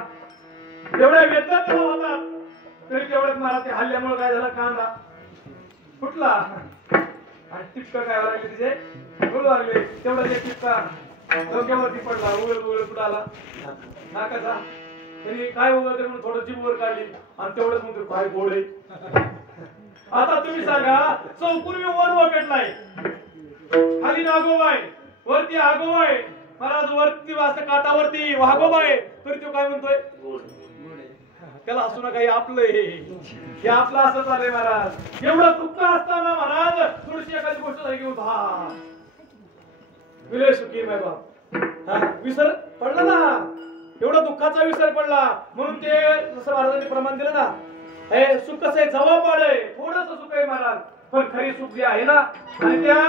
एवढ्या वेदना तेव्हा होतात तरी तेवढ्यात महाराज ते हल्ल्यामुळे काय झालं कांदा फुटला आणि टिपका काय लागले तिथे बोलू लागले तेवढा ते टिपका डोक्यावरती पडला उघड फुटाला नाकाचा तरी काय उघडते म्हणून थोडं जीभ वर काढली आणि तेवढंच म्हणतो काय गोड आहे आता तुम्ही सांगा चौकून मी वर वगटलाय खाली नागोबा आहे वरती आगोबा आहे महाराज वरती असं काटावरती वाघोबा आहे तरी तो काय म्हणतोय त्याला असू नका हे आपलं हे आपलं असं चाललंय महाराज एवढं दुःख असताना महाराज थोडीशी एखादी गोष्ट झाली घेऊन हा विलय सुखी माय बाप विसर पडला ना एवढा दुःखाचा विसर पडला म्हणून ते जसं महाराजांनी प्रमाण दिलं ना हे सुख कसं आहे जबाबदार आहे थोडंसं सुख आहे महाराज पण खरी सुख जी आहे ना आणि त्या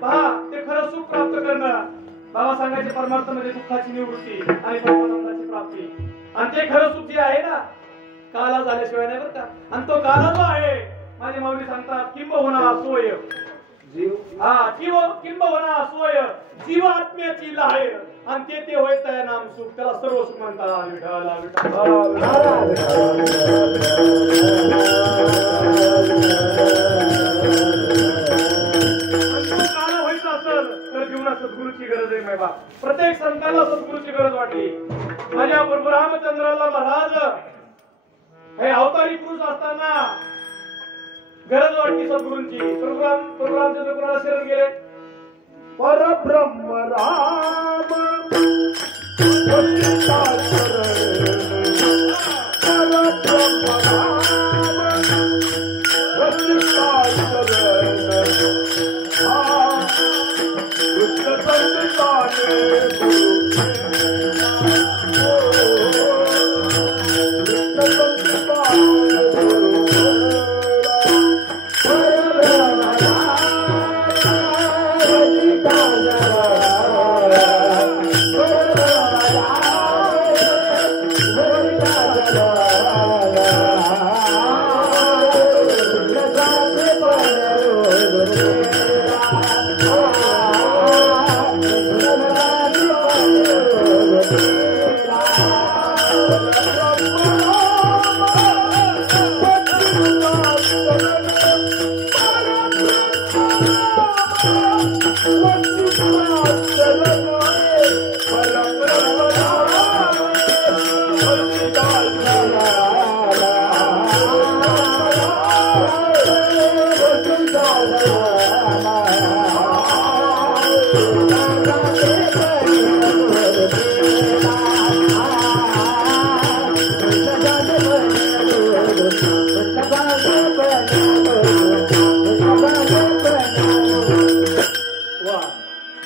पहा ते खरं सुख प्राप्त करणं बाबा सांगायचे परमार्थ म्हणजे दुःखाची निवृत्ती आणि परमानंदाची प्राप्ती आणि ते खरं सुख जे आहे ना काला झाल्याशिवाय नाही बरं का आणि तो काला जो आहे माझे माऊली सांगतात किंबहुना सोय किंबहुना सोय जीव आत्म्याची लहाय आणि ते होय त्या नाम सुख त्याला सर्व सुख म्हणतात विठाला काला व्हायचं असेल तर जीवनात सद्गुरूची गरज आहे माय बाप प्रत्येक संतांना सद्गुरूची गरज वाटली माझ्या प्रभू रामचंद्राला महाराज हे अवतारी पुरुष असताना गरज वाटली सद्गुरूंची प्रभू रामचंद्र कुणाला शरण गेले परब्रह्म राम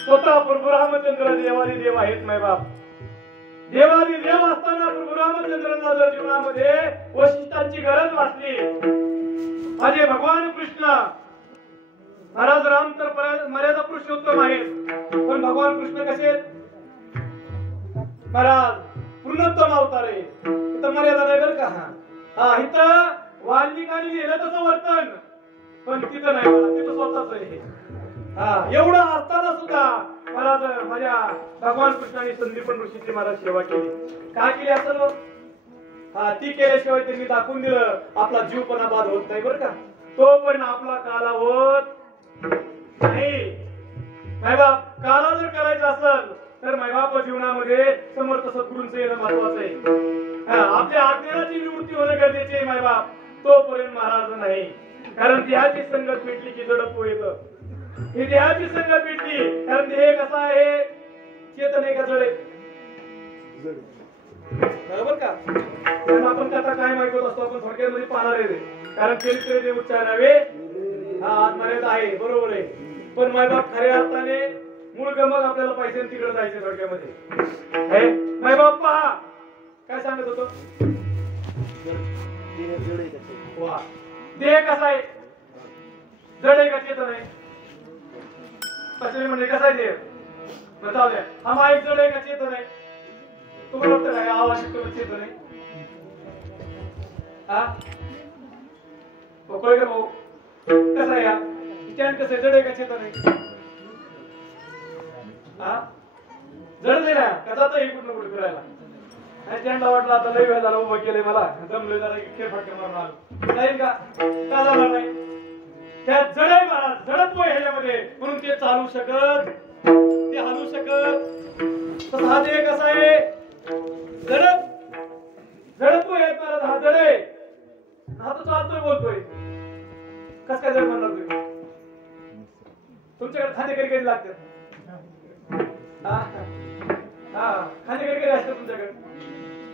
स्वतः प्रभू रामचंद्र देवानी देव आहेत माय बाप देवानी देव असताना प्रभू रामचंद्रांना जर जीवनामध्ये वशिष्ठांची गरज वाटली माझे भगवान कृष्ण महाराज राम तर मर्यादा पुरुषोत्तम आहेत पण भगवान कृष्ण कसे आहेत महाराज पूर्णोत्तम अवतार आहे इथं मर्यादा नाही बरं का इथं वाल्मिकांनी लिहिलं तसं वर्तन पण तिथं नाही मला तिथं स्वतःच आहे एवढं असताना सुद्धा महाराज माझ्या भगवान कृष्णाने संदीपन ऋषीची महाराज सेवा केली काय केली असं ती केल्याशिवाय त्यांनी दाखवून दिलं आपला जीव पण बाद होत नाही बरं का तो पण आपला काला होत नाही मायबाप काला जर करायचा असेल तर मायबाप जीवनामध्ये समर्थ सद्गुरूंचं येणं महत्वाचं आहे आपल्या आज्ञाची निवृत्ती होणं गरजेचे आहे मायबाप तोपर्यंत महाराज नाही कारण देहाची संगत भेटली की जडत्व येतं ही देहाची संगत भेटली कारण देह कसा आहे चेतन आहे का जड आहे बरोबर का आपण कथा काय माहिती असतो आपण थोडक्यामध्ये पाहणार आहे कारण चरित्र जे उच्चारावे आत्मर्यादा आहे बरोबर आहे पण मायबाप खऱ्या अर्थाने मूळ गमक आपल्याला पैसे तिकडे जायचे थोडक्यामध्ये मायबाप पहा काय सांगत होतो देह कसा आहे जड आहे का चेतन आहे म्हणजे कसा आहे देह बताव द्या हा माईक जड आहे का चेतन आहे तुम्हाला वाटतं काय आवाज चेतन आहे कळलं भाऊ कसा आहे स्टँड कसं आहे जड आहे का चेतन आहे जड नाही ना कसा तर कुठं कुठे फिरायला स्टँडला वाटलं आता लई वेळ झाला उभं केलंय मला दमलोय जरा खेळफटके मारून आलो जाईल का झाला नाही त्या जड आहे मला जडत्व आहे ह्याच्यामध्ये म्हणून ते चालू शकत ते हलू शकत तसा हा देह कसा आहे जडत्व आहे महाराज हा जड आहे हा तर चालतोय बोलतोय कस काय जड म्हणणार तुम्ही? तुमच्याकडे खांदेकरी कधी लागतात? खांदेकरी कधी असतात तुमच्याकडे?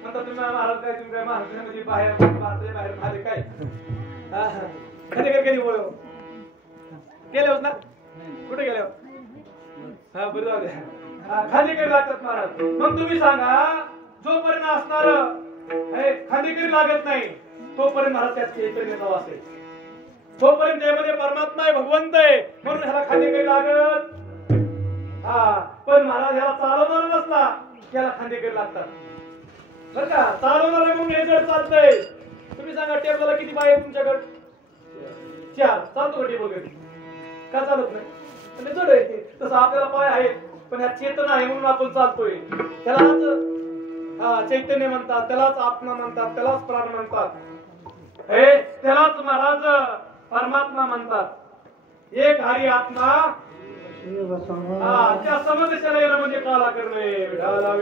म्हणतात तुम्ही महाराज काय तुम्ही काय महाराष्ट्रामध्ये बाहेर भारताच्या बाहेर आले काय? खांदेकरी कधी बोलव गेले होत ना? कुठे गेले होत? हा बरं जाऊ द्या. खांदेकरी लागतात महाराज. मग तुम्ही सांगा जोपर्यंत असणार खांदेकरी लागत नाही तोपर्यंत महाराज त्यात चैतन्याचा वास आहे. तोपर्यंत त्यामध्ये परमात्मा आहे, भगवंत आहे, म्हणून ह्याला खांदेकरी लागत. पण महाराज ह्याला चालवणार नसला त्याला खांदेकरी लागतात बर का. चालवणार म्हणून हे जड चालतंय. तुम्ही सांगा टेबलला किती पाय आहे तुमच्याकडे? 4. चालतो का टेबल कधी? का चालत नाही? म्हणजे जड आहे ते. तसं आपल्याला पाय आहेत पण ह्या चेतन आहे म्हणून आपण चालतोय. त्यालाच चैतन्य म्हणतात, त्यालाच आत्मा म्हणतात, त्यालाच प्राण म्हणतात, त्यालाच महाराज परमात्मा म्हणतात. एक हरी आत्मा त्या समदेशाला येणं म्हणजे काला करणे. विठाला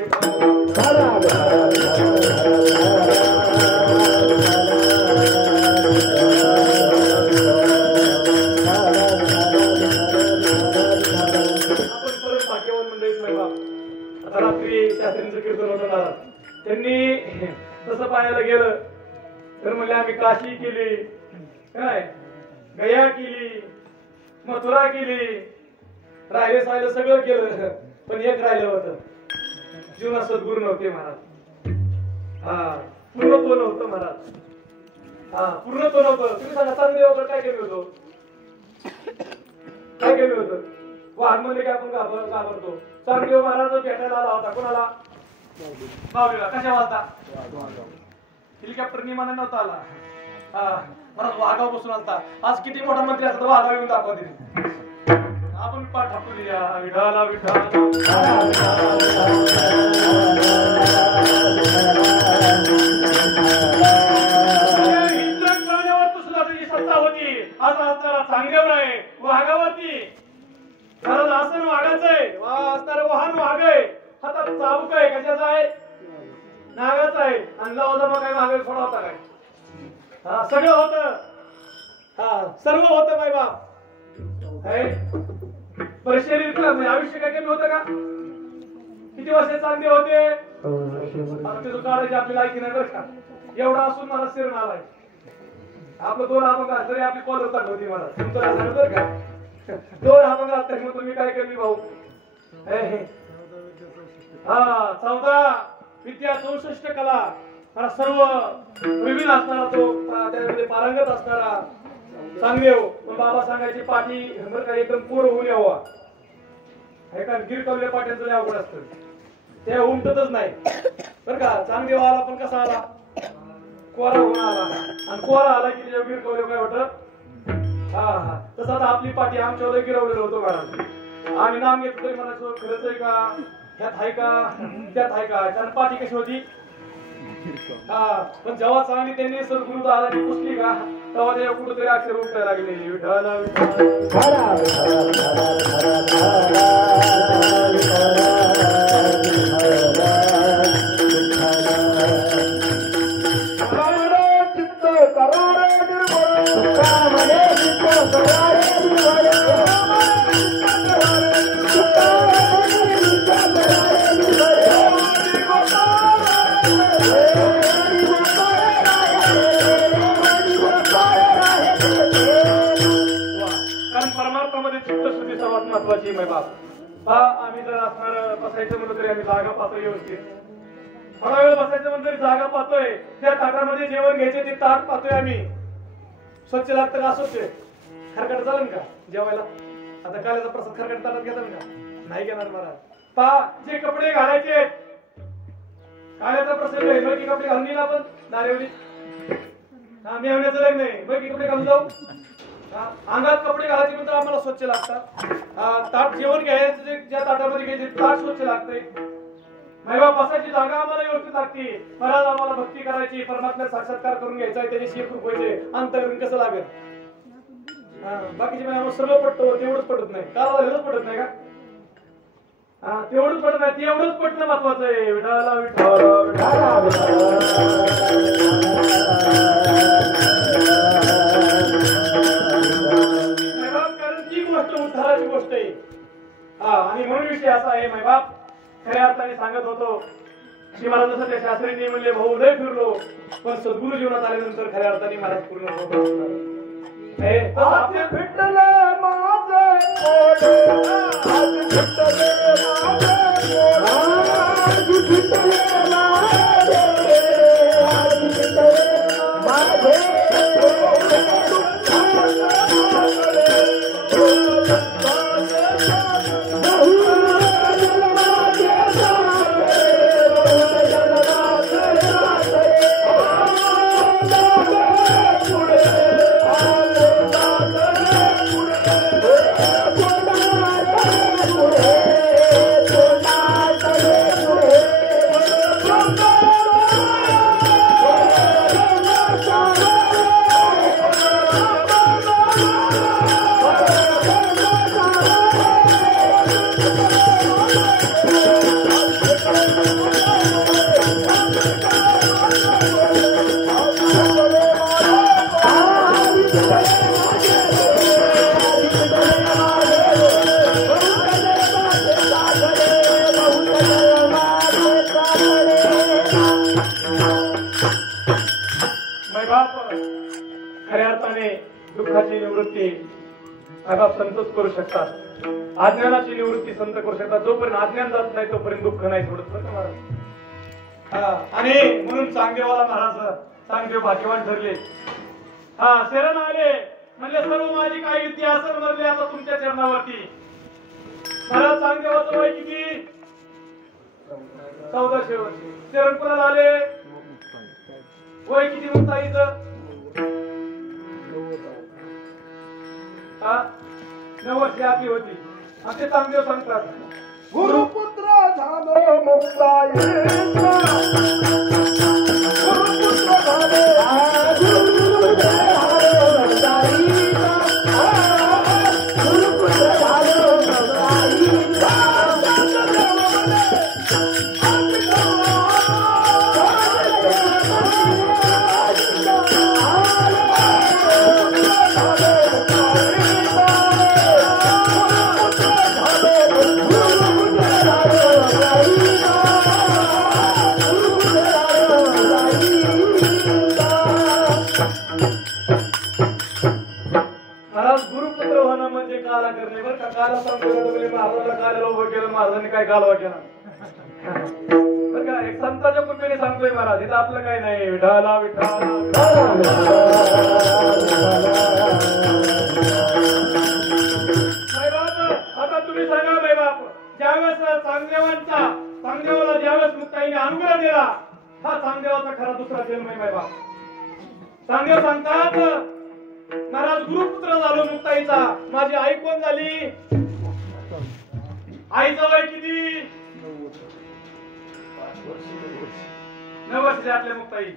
रात्री शास्त्रींचं कीर्तन होतं महाराज. त्यांनी तसं पाहायला गेलं तर म्हणले आम्ही काशी केली, काय गया केली, मथुरा केली, राहिले साहिले सगळं केलं पण एक राहिलं होतं. जीवनात सद्गुरू नव्हते महाराज. पूर्णत्व नव्हतं महाराज. पूर्णत्व नव्हतं. तुम्ही सांगा चांगदेवाकडे काय केलं होतं? काय केलं होतं? वाघ म्हणजे काय आपण घाबरतो. चांगदेव महाराज भेटायला आला होता. कोणाला? बावळीला. कशा वाजता? हेलिकॉप्टर विमानाने नव्हता आला. महाराज वाघावर बसून आलता. आज किती मोठा मंत्री असता वाघा येऊन दाखवा दिली. आपण पाठ ठाकून दिल्या. विठाला विठाला हिंद्रन प्राण्यावर सुद्धा तुझी सत्ता होती. आज असणारा चांगदेव आहे वाघावरती. महाराज आसन वाघाचं आहे, असणारं वाहन वाघ आहे, हातात चाबूक आहे. कशाचा आहे? नागाचा आहे. आणि लवाजमा काय मागे थोडा होता काय? सगळं होतं. सर्व होतं बाई बाप. बरं शरीर आयुष्य काय कमी होतं का? किती वर्ष चांगले होते? तुझं काढायची आपली लायकी नाही बरं का. एवढा असून मला शिरण आलाय. आपलं 2 अपघात तरी आपली कॉलर चालू होती मला. तुमचं झालं बरं का? 2 अपघात तरी मग तुम्ही काय केली भाऊ? 14 विद्या 64 कला मला सर्व विविध असणारा तो त्यामध्ये पारंगत असणारा चांगदेव. मग बाबा सांगायची पाठी बरं का एकदम कोर होऊन यावा. एका गिरकवल्या पाट्यांचं लय अवघड असतं. ते उमटतच नाही बरं का. चांगदेव आला पण कसा आला? कोरा होऊन आला. आणि कोरा आला की त्याच्या गिरकवले काय होतं? तसं आता आपली पाठी आमच्या गिरवलेलं होतं महाराज. आम्ही नाम घेतोय म्हणायचो खरंच आहे का? ह्यात आहे का? त्यात आहे का? कारण पाठी कशी होती? पण जेव्हा चांगली त्यांनी सद्गुरु दादानी पुसली का तेव्हा ते कुठेतरी अक्षर उठायला लागले. विठाला महत्वाची माय बाप. आम्ही जर असणार बसायचं म्हणलं तरी आम्ही जागा पाहतोय व्यवस्थित. थोडा वेळ बसायचं म्हणलं तरी जागा पाहतोय. त्या ताटामध्ये जेवण घ्यायचे ते ताट पाहतोय आम्ही. स्वच्छ लागतं का? अस्वच्छ खरकट चालेल का जेवायला? आता काल्याचा प्रसाद खरकट ताटात घेतात का? नाही घेणार महाराज. जे कपडे घालायचे काल्याचा प्रसंग आहे मग कपडे घालून येईल आपण नारेवली. मेहण्याचं लग्न आहे मग कपडे घालून जाऊ. अंगात कपडे घालायचे म्हणून आम्हाला स्वच्छ लागतात. ताट जेवण घ्यायचं ज्या ताटामध्ये घ्यायचे ताट स्वच्छ लागतंय. मायबा बसायची जागा आम्हाला व्यवस्थित लागते. महाराज आम्हाला भक्ती करायची, परमात्म्यात साक्षात्कार करून घ्यायचा आहे, त्याच्याशी एकरूप व्हायचे. अंतर्गत कसं लागेल? बाकीचे आम्हाला सर्व पटतं तेवढंच पटत नाही. काल झालेलंच पटत नाही का? तेवढंच पटत नाही. तेवढंच पटणं महत्वाचं आहे. विठाला विठाला विठाला झाल्याची गोष्ट आहे. आणि म्हणून विषय असा आहे माय बाप, खऱ्या अर्थाने सांगत होतो की मला जसं त्या शास्त्रींनी म्हणले भाऊ लय फिरलो, पण सद्गुरु जीवनात आल्यानंतर खऱ्या अर्थाने महाराज पूर्ण आज फिटले माझे कोडे, आज फिटले माझे कोडे, आज फिटले माझे, आज फिटले माझे खऱ्या अर्थाने दुःखाची निवृत्ती संतच करू शकतात. अज्ञानाची निवृत्ती संत करू शकतात. जोपर्यंत अज्ञान जात नाही तोपर्यंत दुःख नाही सोडत बरं का महाराज. आणि म्हणून चांगदेवाला महाराज चांगदेव भाग्यवान ठरले. शरण आले म्हणले सर्व माझी काही युक्ती असेल म्हणले आता तुमच्या चरणावरती. महाराज चांगदेवाचं वय किती? 1400 वर्ष. शरण कोणाला आले? वय किती मुक्ताईचं? 9 वर्ष आपली होती. असे चांगदेव सांगतात गुरुपुत्र झालो मुक्ताईचा, गुरुपुत्र झालो गुरुपुत्र झालो मुक्ताईचा, गुरुपुत्र झालो मुक्ताईचा. काला करणे बरं का. काला महाराजांना काल्याला उभं केलं, महाराजांनी काय कालवा केला बरं का. एक संतांच्या कृपेने सांगतोय महाराज, इथं आपलं काय नाही. विठाला विठाला आता तुम्ही सांगा बाई बाप, ज्यावेळेस चांगदेवाला ज्यावेळेस मुक्ताईने अनुग्रह दिला, हा चांगदेवाचा खरा दुसरा जन्म आहे बाई बाप. चांगदेव सांगतात महाराज गुरुपुत्र झालो मुक्ताईचा. माझी आई कोण झाली? आईचं वय किती? 9 वर्ष आपल्या मुक्ताई.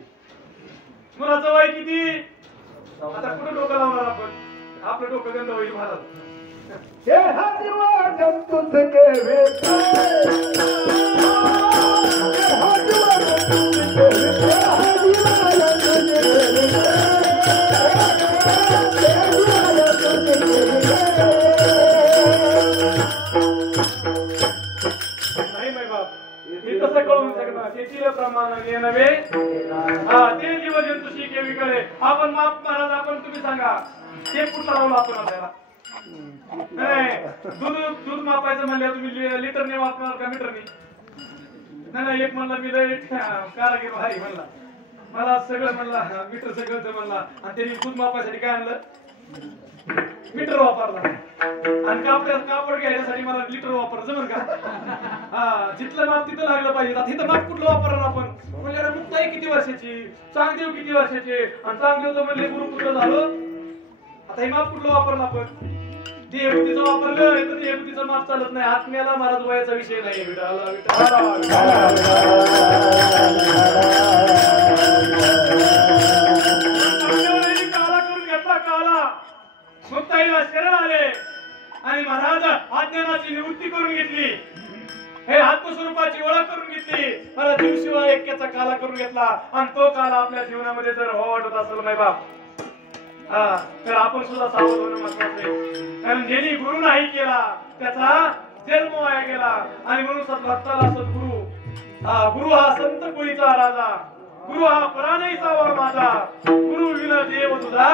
मुलाचं वय किती? आता कुठं डोकं लावणार आपण? आपलं डोकं गंध होईल महाराज. हे हरिवाजन तुझके वेता, नाही माय बाप, हे कसं कळून शकणार? शेतीला प्रमाण नव्हे ते जीवजंतू शिके विकळे. आपण माप महाराज, आपण तुम्ही सांगा ते कुठं लावलं आपण आपल्याला? नाही दूध मापायचं म्हणलं तुम्ही लिटरने वापरणार का मीटरने? नाही एक म्हणला मी लय कारागीर भारी म्हणला, मला सगळं म्हणला मीटर सगळं म्हणला, आणि त्यांनी दूध मापायसाठी काय आणलं? मीटर वापरला. आणि कापड घ्यायसाठी मला लिटर वापरायचं जमन का? जिथलं माप तिथं लागलं पाहिजे. इथं माप कुठलं वापरणार आपण? म्हणजे मुक्ताई किती वर्षाची, चांगदेव किती वर्षाचे, आणि चांगदेव तर म्हणले गुरुपुत्र झालो. आता हे माप कुठलं वापरलं आपण? देहबुद्धीचं वापरलं तर देहबुद्धीचं माप चालत नाही. आत्म्याला महाराज वयाचा विषय नाही. काला करून घेतला काला. मुक्ताईला शरण आले आणि महाराज अज्ञानाची निवृत्ती करून घेतली. हे आत्मस्वरूपाची ओळख करून घेतली. मला जीवशिवाय ऐक्याचा काला करून घेतला. आणि तो काला आपल्या जीवनामध्ये जर वाटत असेल नाही बाप, तर आपण सुद्धा सावध होणं महत्वाचं आहे. कारण ज्यांनी गुरु नाही केला त्याचा जन्म वाया गेला. आणि म्हणून सद्भक्ताला सद्गुरु, गुरु हा संत कुळीचा राजा, गुरु हा प्राणीचा वर माझा, गुरु विना देव तुझा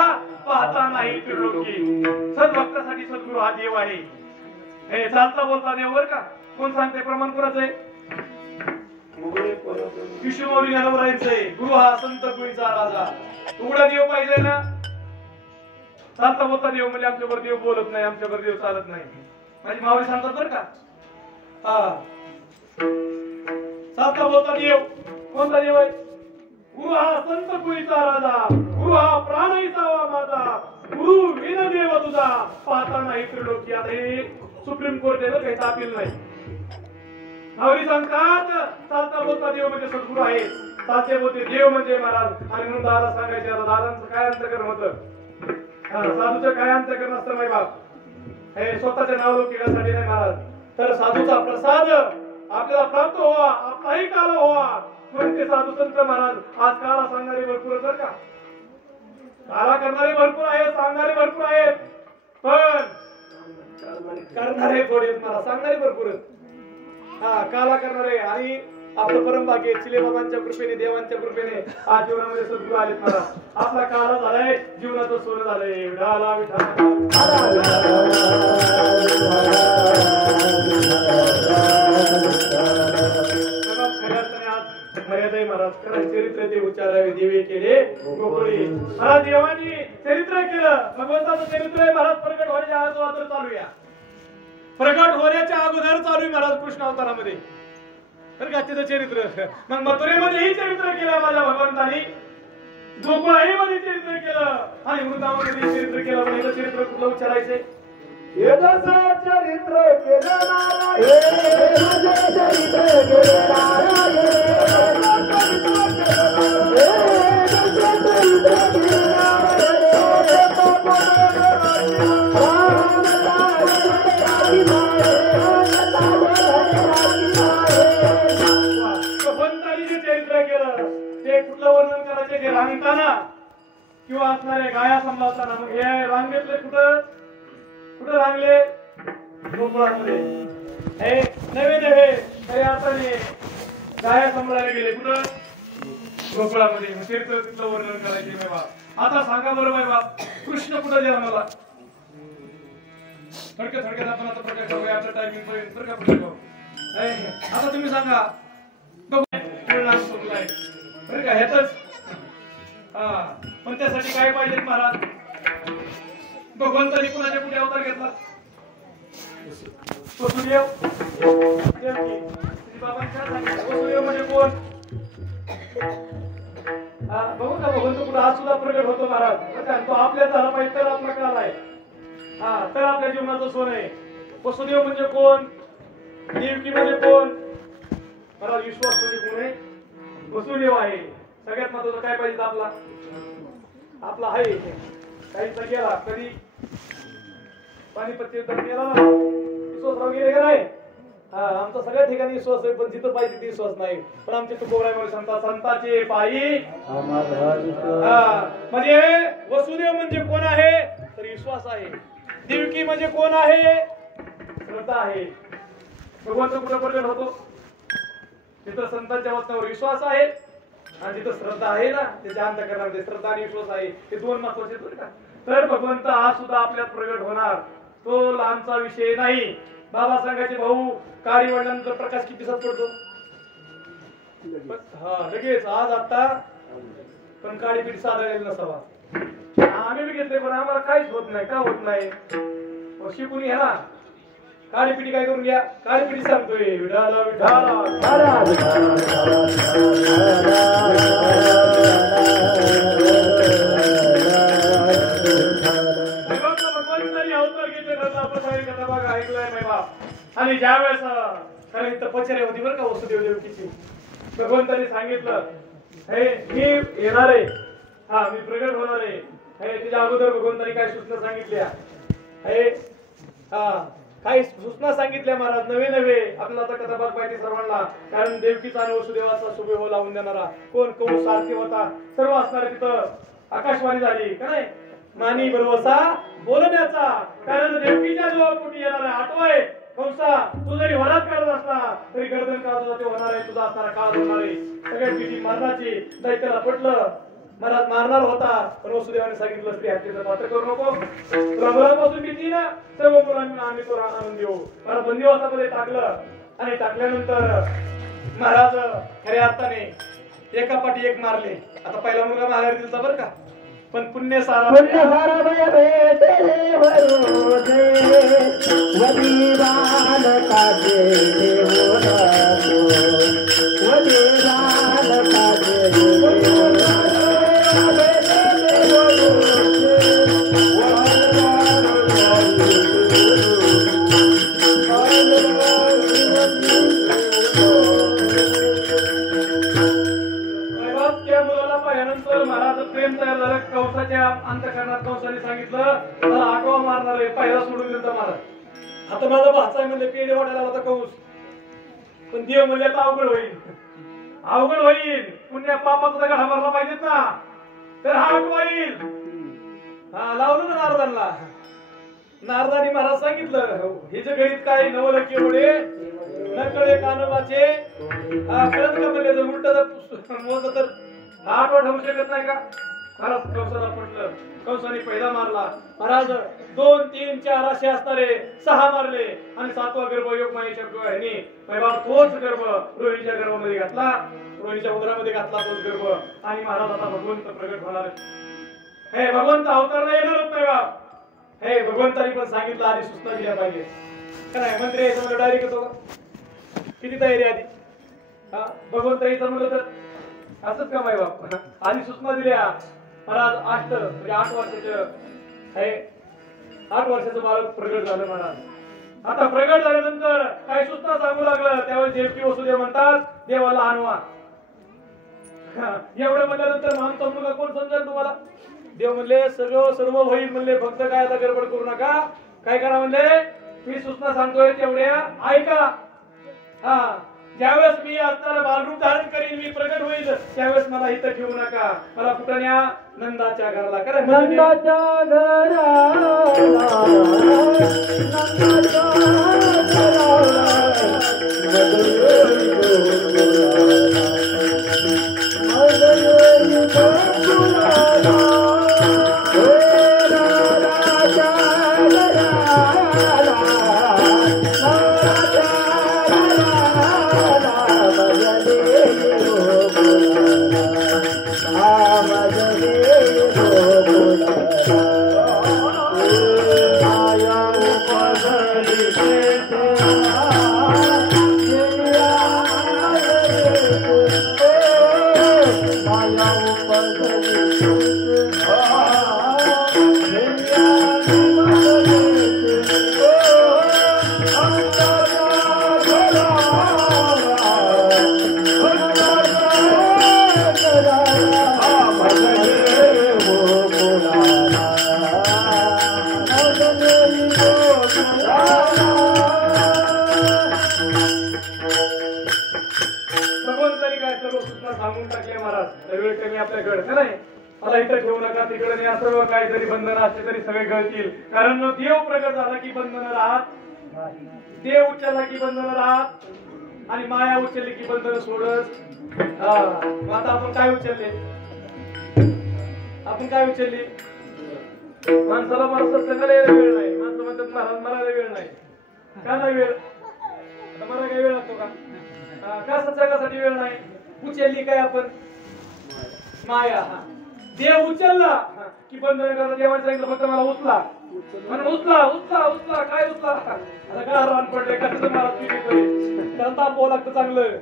पाहता नाही त्रिलोकी. सद्भक्तासाठी सद्गुरु हा देव आहे. हे चालता बोलता देव बर का. कोण सांगते? प्रमाण कोणाचं आहे? विष्णुमौली ज्ञानोबरायांचे. गुरु हा संत कुळीचा राजा. उघडा देव पाहिजे ना. चालता बोलता देव म्हणजे आमच्यावर देव बोलत नाही, आमच्यावर देव चालत नाही. माझी मावळी सांगतात बर का. चालता बोलता देव कोणता देव आहे? गुरु हा संत कुळीचा राजा, गुरु हा प्राणीचा वा माझा, गुरु विन देव तुझा पाहता नाही त्रिलोकी. आता हे सुप्रीम कोर्ट आहे, काही तापील नाही. मावळी सांगतात चालता बोलता देव म्हणजे सद्गुरु आहे, साचे बोलते देव म्हणजे महाराज. आणि म्हणून दादा सांगायचे. आता दादांचं काय अंतकरण होतं, साधूचं काय अंतकरण असतं माय बाप. हे स्वतःच्या नावलौकिकासाठी नाही महाराज. तर साधूचा प्रसाद आपल्याला प्राप्त व्हावा, आपलाही काल व्हावा म्हणून ते साधू संत महाराज. आज काला सांगणारे भरपूर जर का, काला करणारे भरपूर आहेत, सांगणारे भरपूर आहेत, पण करणारे थोडे मला सांगणारे भरपूर आहेत. काला करणारे. आणि आपलं परम भाग्य चिले बाबांच्या कृपेने, देवांच्या कृपेने आज जीवनामध्ये सद्गुरू आलेत महाराज. आपला काला झालाय, जीवनाचं सोनं झालंय. विठाला विठाला मर्यादा महाराज. कारण चरित्र ते उच्चारावे देवे केले गोकुळी. महाराज देवानी चरित्र केलं, भगवंताचं चरित्र आहे महाराज. प्रकट होण्याच्या अगोदर चालूया, प्रकट होण्याच्या अगोदर चालू आहे महाराज कृष्ण अवतारामध्ये. तर का तिथं चरित्र. मग मथुरेमध्येही चरित्र केलं माझ्या भगवंतानी, गोकुळाईमध्ये चरित्र केलं, आणि वृंदावनमध्ये चरित्र केलं. म्हणजे चरित्र कुठलं उच्चारायचंय? चरित्र केलं भगवंतानी जे चरित्र केलं ते कुठलं वर्णन करायचे? ते रांगताना किंवा असणारे गाया सांभाळताना. मग हे रांगेतले कुठं कुठं रांगले? गोकुळामध्ये. हे नवे नवे खऱ्या अर्थाने गाया सांभाळायला गेले कुठं? गोकुळामध्ये. चरित्र तिथलं वर्णन करायचे माय बाप. आता सांगा बरं माय बाप, कृष्ण कुठं जन्माला? थोडक्यात थोडक्यात आपण आता प्रकाश करूया आपल्या टायमिंग पर्यंत बरं का पुढे जाऊ. आता तुम्ही सांगा बरं का ह्यातच. पण त्यासाठी काय पाहिजे महाराज? भगवंतानी कुणाच्या कुठे अवतार घेतला? वसुदेव. बाबांच्या वसुदेव म्हणजे कोण? बघू का भगवंत कुठं आज सुद्धा प्रगट होतो महाराज. तो आपल्या झाला पाहिजे तर आपला काल आहे, तर आपल्या जीवनाचं सोन आहे. वसुदेव म्हणजे कोण? देवकी म्हणजे कोण? मला विश्वास म्हणजे कोण आहे? वसुदेव आहे. सगळ्यात महत्वाचं काय पाहिजे आपला? आपला आहे काहीचा गेला कधी पाणीपत्ती तर गेला ना, विश्वासराव गेले का नाही? आमचा सगळ्या ठिकाणी विश्वास आहे, पण जिथं पाहिजे तिथे विश्वास नाही. पण आमचे तुकोबराय संता संताचे पायी. म्हणजे वसुदेव म्हणजे कोण आहे? तर विश्वास आहे. देवकी म्हणजे कोण आहे? श्रद्धा आहे. भगवंत कुठं प्रकट होतो? तिथं संतांच्या वचनावर विश्वास आहे, आणि जिथं श्रद्धा आहे ना त्याच्या अंतःकरणामध्ये श्रद्धा आणि विश्वास आहे. हे दोन महत्वाचे बरं का. तर भगवंत हा सुद्धा आपल्यात प्रगट होणार, तो लांबचा विषय नाही. बाबा सांगायचे भाऊ काळी वडिलांनंतर प्रकाश किती दिवसात पडतो? लगेच आज आता. पण काळी पिढी साधलेली नसावा. आम्ही बी घेतले पण आम्हाला काहीच होत नाही. का होत नाही? शिकून घ्या ना. काळी पिढी काय करून घ्या. काळी पिढी सांगतोय विठाला विठाला अवतार घेतले कथा बघा ऐकलाय माय बाप. आणि ज्या वेळेस कारण इथं पचर्या होती बरं का वसुदेव देवकीची. भगवंताने सांगितलं हे मी येणार आहे, मी प्रगट होणार आहे. हे त्याच्या अगोदर भगवंताने काय सूचना सांगितल्या? हे काही सूचना सांगितल्या महाराज नवे नवे. आपल्याला आता कथा भाग माहिती सर्वांना. कारण देवकीचा आणि वसुदेवाचा शुभ लावून देणारा कोण? कौश सारथी होता. सर्व असणारे तिथं आकाशवाणी झाली का नाही? मानी भरवसा बोलण्याचा, कारण देवकीच्या जीवापोटी येणारा आठवाय कंसा तू जरी वरात काढत असला तरी गर्दन काढत तुझा ते होणार आहे, तुझा असणारा काळ होणार आहे. सगळ्यात भीती मरणाची. दैत्याला पटलं मनात मारणार होता, पण वसुदेवाने सांगितलं स्त्री हत्येचं पात्र करू नको. तुला मुलांपासून भीती ना, सर्व मुलांना आम्ही तुला आणून देऊ. मला बंदिवासामध्ये टाकलं आणि टाकल्यानंतर महाराज खऱ्या अर्थाने एका पाठी एक मारले. आता पहिला मुलगा माघारी दिलता बरं का, पण पुण्य सारा भय भेटे भरोसे वदीवान काजे देवो नको वदीवान काजे देवो प्रेम तयार झालं. कंसाच्या अंतःकरणात कंसाने सांगितलं मला आठवा मारणार आहे, पहिला सोडून दिलता महाराज. आता माझा भाचा म्हणजे पेढे वाटायला होता कंस, पण देव म्हणजे आता अवघड होईल, अवघड होईल. पुण्या पापाचा गढा भरला पाहिजेत ना, तर हा आठवा येईल. हा लावलं ना नारदांना. नारदानी महाराज सांगितलं हे जे गणित काय नवलकी एवढे न कळे कानवाचे, कळत का म्हणजे उलट मोज तर आठवा ठेवू शकत नाही का. महाराज कंसाला पटलं, कंसाने पहिला मारला. महाराज 2, 3, 4 असे असणारे 6 मारले आणि 7वा गर्भ योग मायेच्या ह्याने तोच गर्भ रोहिणीच्या गर्भामध्ये घातला, रोहिणीच्या उदरामध्ये घातला तोच गर्भ. आणि महाराज आता भगवंत प्रगट होणार. हे भगवंत अवतारला येणारच नाही बा. हे भगवंतानी पण सांगितलं आधी सूचना दिल्या पाहिजे का नाही. मंत्री यायचं डायरेक्ट येतो का, किती तयारी आधी. भगवंत यायचं म्हणलं तर असंच का माय बाप, आधी सूचना दिल्या. महाराज 8 वर्षाचं हे 8 वर्षाचं बालक प्रगट झालं महाराज. आता प्रगट झाल्यानंतर काही सूचना सांगू लागलं. त्यावेळेस देवकी वसुदेव म्हणतात देवाला आणवा. एवढं म्हणल्यानंतर माणूस मुलगा कोण समजेल तुम्हाला. देव म्हणले सर्व होईल म्हणले, फक्त काय आता गडबड करू नका. काय करा म्हणले, मी सूचना सांगतोय तेवढ्या ऐका. ज्यावेळेस मी असणारा बालरूप धारण करीन, मी प्रगट होईल, त्यावेळेस मला इथं ठेवू नका. मला कुठल्या नंदाच्या घराला करा, नंदाच्या भगवंतानी काय सर्व सूचना सांगून टाकल्या महाराज. वेळ कमी आपल्याकडे का नाही. मला इथं ठेवू नका, तिकडे नाही. सर्व काय जरी बंधन असले तरी सगळे गळतील. कारण देव प्रगट झाला की बंधन राहत, देव उच्चारला की बंधन राहत, आणि माया उचलली की बंधन सोडत. मग आता आपण काय उचलले, आपण काय उचलली. माणसाला सगळ्याला वेळ नाही. माणसं म्हणतात महाराज मला वेळ नाही. का नाही वेळ, मला काही वेळ लागतो का. का सत्संगासाठी वेळ नाही. उचलली काय आपण माया. देव उचलला की बंधन करता. देवाने सांगितलं फक्त मला उचला, म्हणून उचला उचला उचला. काय उचला, आता काय रान पडले कसं मला त्याला तापवावं लागतं चांगलं.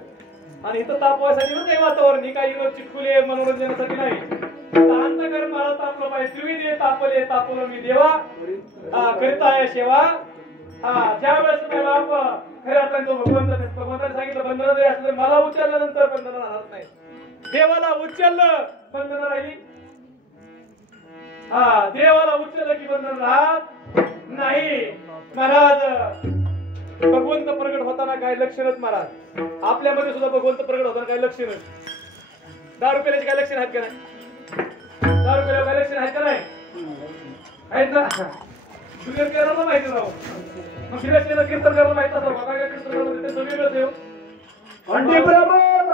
आणि इथं तापवायसाठी पण काही वातावरण ही काही चिटकुले मनोरंजनासाठी नाही. अंतकरण मला तापलं पाहिजे. त्रिविध तापले तापवलं मी देवा करिता सेवा. ज्या वेळेस बाप खऱ्या अर्थाने भगवंताने सांगितलं बंधन जरी असलं मला उचलल्यानंतर बंधन राहत नाही. देवाला उचललं बंधन राहिली. देवाला उचललं की बंधन राहत नाही. महाराज भगवंत प्रगट होताना काय लक्षणच महाराज. आपल्यामध्ये सुद्धा भगवंत प्रगट होताना काय लक्षणच. 10 रुपयाची काय लक्षण आहेत का नाही. 10 रुपयाला काय लक्षण आहेत का नाही. आहेत ना शुगर करायला माहिती राहू मग फिरायला कीर्तन करायला माहित असं बघा काय कीर्तन करायला ते सगळे देव अंडी प्रमाण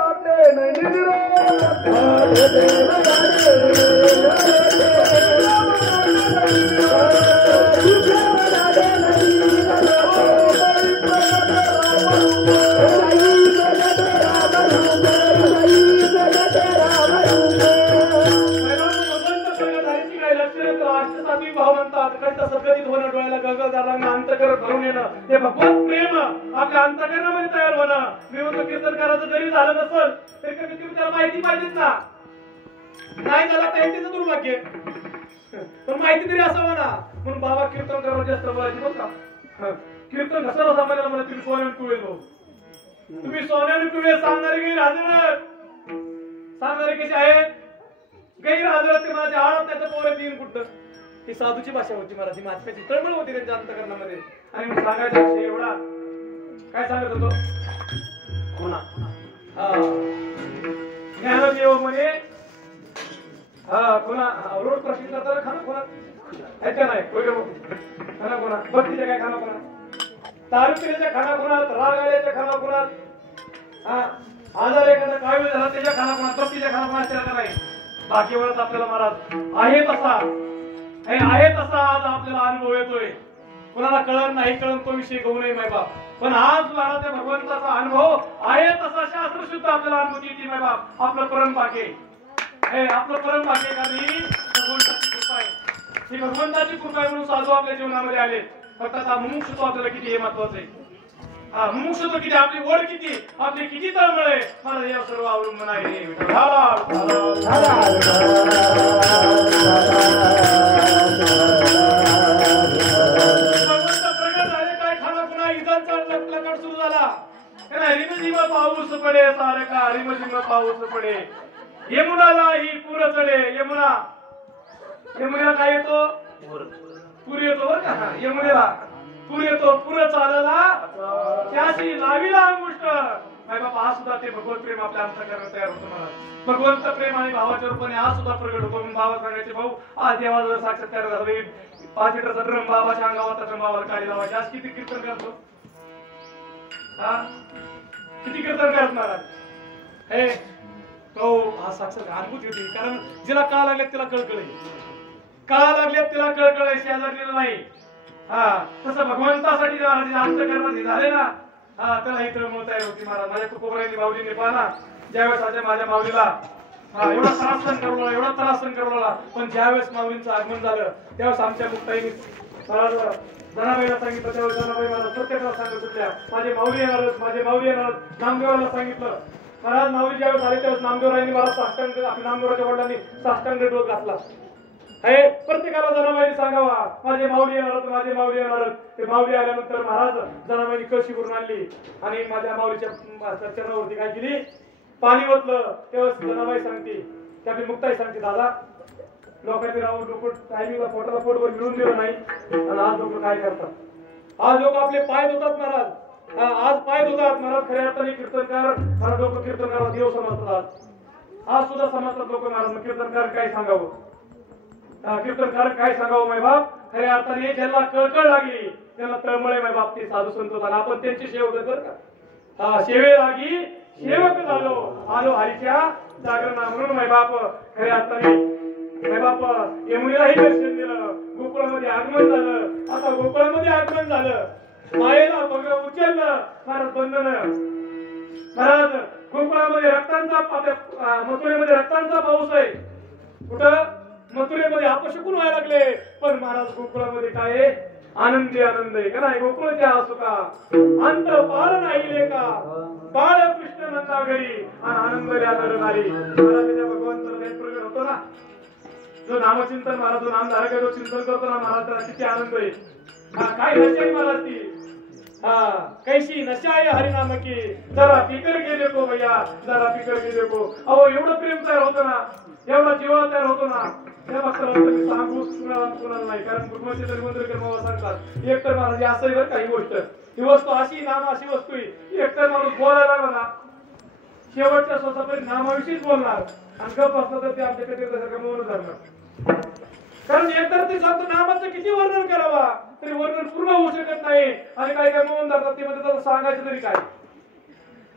आपले भाव म्हणतात सगळीत होणं डोळ्याला गगदारांना अंतकर भरून येणं हे भगवत प्रेम आपल्या अंतकरणामध्ये तयार होणं मी म्हणतो कीर्तन करायचं जरी झालं नसल तरी कधी तुम्ही त्याला माहिती पाहिजेत ना नाही झाला तर यांचं दुर्भाग्य पण माहिती तरी असावं ना म्हणून बाबा कीर्तन करायला जास्त बोलायची बघ का कीर्तन कसं सांगायला मला तुम्ही सोन्याने पिवळे तुम्ही सोन्याने पिवळे सांगणारे गैर हजर सांगणारे कसे आहेत गैर हजर ते माझ्या आळत त्याचं पोरं तीन कुठं ही साधूची भाषा होती मराठी मातम्याची तळमळ होती त्यांच्या अंतकरणामध्ये आणि मग सांगायचा विषय एवढा काय सांगत होतो कोणा ज्ञानदेव म्हणे कोणा रोड प्रश्न करताना खाना कोणा ऐका नाही खाना कोणा भक्तीच्या काय खाना कोणा तारुक्याच्या खाना कोणात राग आल्याच्या खाना कोणात आजार एखादा काय वेळ झाला त्याच्या खाना कोणात भक्तीच्या खाना कोणात त्याला नाही बाकी वेळात आपल्याला महाराज आहे तसा आहे तसा आज आपल्याला अनुभव येतोय कोणाला कळत नाही कळत तो विषय घेऊ नये माय बाप पण आज मला त्या भगवंताचा अनुभव आहे तसा शास्त्र सुद्धा आपल्याला अनुभूती येते माय बाप आपलं परमभाग्य हे आपलं परमभाग्य कारण ही भगवंताची कृपा आहे ही भगवंताची कृपा आहे म्हणून साधू आपल्या जीवनामध्ये आले फक्त आता मुमुक्षुत्व आपल्याला किती हे महत्वाचं आहे मुमुक्षुत्व किती आपली ओढ किती आपली किती तळमळ आहे मला या सर्व अवलंबन आहे सुरू झाला रिमझिम पाऊस पडे सारे का रिमझिम पाऊस पडे यमुनाला ही पूर चढे यमुना काय येतो पूर येतो बरं का यमुनेला पूर येतो पूर चालला त्याशी लावीला अंगुष्ट माय बाबा हा सुद्धा ते भगवत प्रेम आपल्या अंतकरणात तयार होतं मला भगवंत प्रेम आणि भावाच्या रूपाने हा सुद्धा प्रगट होतो म्हणून बाबा सांगायचे भाऊ आज देवाजवळ साक्षात्कार झाले 5 लिटरचा ड्रम बाबाच्या अंगावर ड्रम बाबाला काढी लावायचे आज किती कीर्तन करतो किती कीर्तन करत महाराज हे तो हा साक्षात अनुभूती होती कारण जिला काळ लागल्यात तिला कळकळ काळ लागल्यात तिला कळकळ शेजारलेलं नाही तसं भगवंतासाठी अंतकरणात झाले ना त्याला ही तळमळ तयार होती महाराज माझ्या तुकोबरायांनी माऊलीने पाहा ज्यावेळेस माझ्या माऊलीला एवढा त्रास सहन करवला एवढा त्रास सहन करवला पण ज्यावेळेस माऊलींचं आगमन झालं त्यावेळेस आमच्या मुक्ताईने महाराज जनाबाईला सांगितलं त्यावेळेस जनाबाई मला प्रत्येकाला सांगत होत्या माझे माऊली येणारच नामदेवाला सांगितलं महाराज माऊली ज्यावेळेस आले त्यावेळेस नामदेवरायांनी मला साष्टांग आपल्या नामदेवराच्या वडिलांनी साष्टांग डोस घातला हे प्रत्येकाला जनाबाईने सांगावा माझे माऊली येणार ते माऊली आल्यानंतर महाराज जनाबाईने कळशी करून आणली आणि माझ्या माऊलीच्या चरणावरती काय केली पाणी ओतलं तेव्हा जनाबाई सांगते की आपली मुक्ताई सांगते दादा लोकांचे राहून लोक टायमिंगला पोटाला पोटभर मिळून दिलं नाही आणि आज लोक काय करतात आज लोक आपले पाय धुतात महाराज आज पाय धुतात महाराज खऱ्या अर्थाने कीर्तनकार महाराज लोक कीर्तनकार देव समजतात आज सुद्धा समजतात लोक महाराज कीर्तनकार काय सांगावं कीर्तनकार काय सांगावं माय बाप खऱ्या अर्थाने ज्यांना कळकळ लागली त्यांना तळमळे माय बाप ते साधू संत होतात आपण त्यांची सेवक बरं का सेवे लागी सेवक आलो हरीच्या जागरणा म्हणून माय बाप खऱ्या अर्थाने माय बाप यमुनेलाही दर्शन दिलं गोकुळामध्ये आगमन झालं आता गोकुळामध्ये आगमन झालं मायेला बघ उचललं महाराज बंधन महाराज गोकुळामध्ये रक्तांचा मथुरेमध्ये रक्तांचा पाऊस आहे कुठं मथुरेमध्ये अपशकुन व्हायला लागले पण महाराज गोकुळामध्ये काय आनंद आहे का नाही गोकुळच्या सुखा अंत पार नाही का बाळ कृष्ण नंदा घरी आणि आनंद नारी महाराज भगवंत प्रगट होतो ना जो नामचिंतन महाराज जो नामधारक जो चिंतन करतो ना महाराज त्याला किती आनंद आहे काय नशा आहे महाराज ती कैसी नशा आहे हरिनाम की जरा पिकर के देखो भैया जरा पिकर के देखो अहो एवढं प्रेम तयार होतं ना एवढा जीवा तयार होतो ना त्या भक्ताला मी सांगू कुणाला नाही कारण भगवंत तरी मंत्र कर्माला सांगतात एक तर महाराज असं आहे बरं का ही गोष्ट ही वस्तू अशी नाम अशी वस्तू आहे एक तर माणूस बोलायला लागला ना शेवटच्या स्वतःपर्यंत नामाविषयीच बोलणार आणि गप असलं तर ते आमच्या कधी मौन धरणार कारण एकतर ते सांगतो नामाचं किती वर्णन करावा तरी वर्णन पूर्ण होऊ शकत नाही आणि काही काय म्हणून जातात ते मध्ये त्याला सांगायचं तरी काय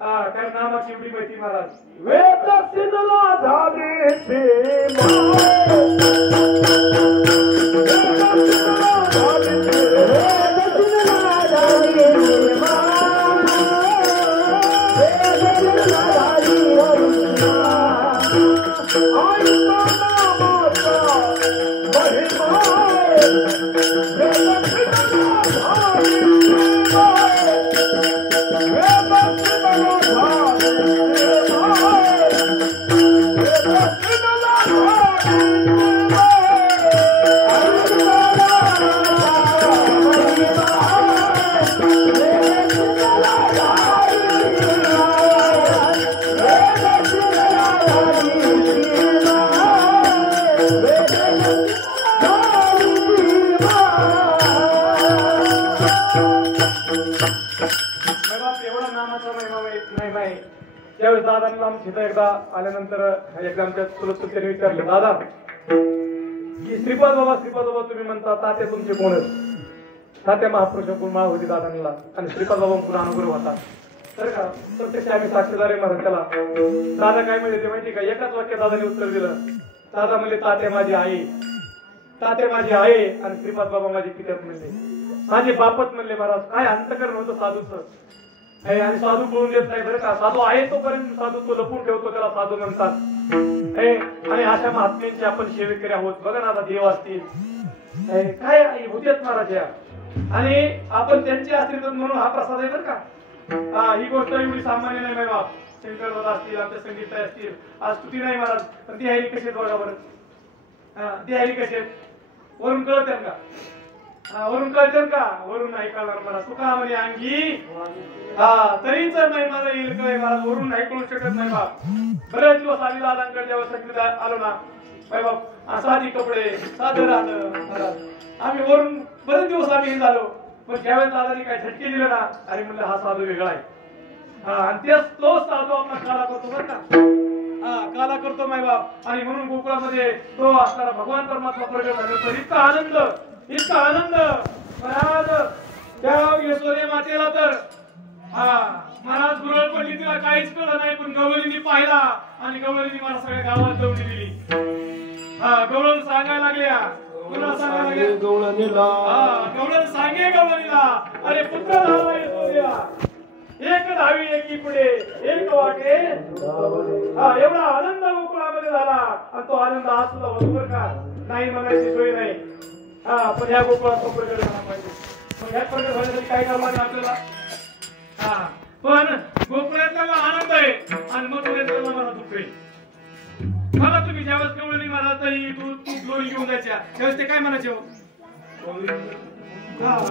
कारण नामाची एवढी माहिती महाराज वेद सिद्धला झाली सीमा त्यावेळेस दादांना आमच्या एकदा आल्यानंतर एकदा आमच्या चुलत चुलत्याने विचारलं दादा की श्रीपाद बाबा तुम्ही म्हणता तात्या तुमचे कोणच तात्या महापुरुष माळ होती दादांना आणि श्रीपाद बाबा पुन्हा अनुग्रह होता तर का प्रत्यक्ष आम्ही साक्षीदार आहे महाराज त्याला दादा काय म्हणजे ते माहिती का एकाच वाक्यात दादाने उत्तर दिलं दादा म्हणजे तात्या माझी आई आणि श्रीपाद बाबा माझे पित्यात म्हणले माझे बापत म्हणले महाराज काय अंतकरण होतं साधूचं आणि साधू बोलून देत नाही बरं का साधू आहे तोपर्यंत साधू तो लपून ठेवतो त्याला साधू म्हणतात आणि अशा महात्म्यांची आपण सेवेकरी आहोत बघा ना आता देव असतील काय होतेच महाराज या आणि आपण त्यांचे असतील म्हणून हा प्रसाद आहे बरं का ही गोष्ट एवढी सामान्य नाही बाबा शंकर दादा असतील आमच्या संगीत असतील आज स्तुती नाही महाराज पण ती हरी कशी बघा बरं ती हरी कशी वरून कळत का वरून कळतं का वरून नाही कळणार मला तुका म्हणे अंगी तरीच नाही मला येईल काय मला वरून नाही कळू शकत नाही बाप बरेच दिवस आम्ही दादांकडे जेव्हा संगीत आलो ना बाई बाप साधी कपडे साधं राहणं आम्ही वरून बरेच दिवस आम्ही हे झालो पण ज्यावेळेस दादानी काय झटके दिले ना अरे म्हणलं हा साधू वेगळा आहे आणि तेच तो साधू आपला काला करतो बरं का काला करतो माय बाप आणि म्हणून गोकुळामध्ये तो असणारा भगवान परमात्मा प्रगट झाले तर इतका आनंद महाराज त्या यशोदे मातेला तर महाराज गुरळ पडली तिला काहीच कळलं नाही पण गवळीने पाहिला आणि गवळीने मला सगळ्या गावात दौडी दिली गवळण सांगायला लागल्या गवळण सांगे गवळणीला अरे पुत्र झाला यशोदेला एक धावी एकी पुढे एक वाटे एवढा आनंद गोकुळामध्ये झाला आणि तो आनंद आज सुद्धा होतो बरं का नाही म्हणायची सोय नाही पण ह्या गोकुळात प्रकट झाला पाहिजे मग ह्या प्रकट होण्यासाठी काय करावं लागेल आपल्याला पण गोकुळातला आनंद आहे आणि मग मला दुःख आहे बघा तुम्ही ज्यावेळेस केवळ मला तरी तू लोणी घेऊन जायच्या त्यावेळेस ते काय म्हणायचे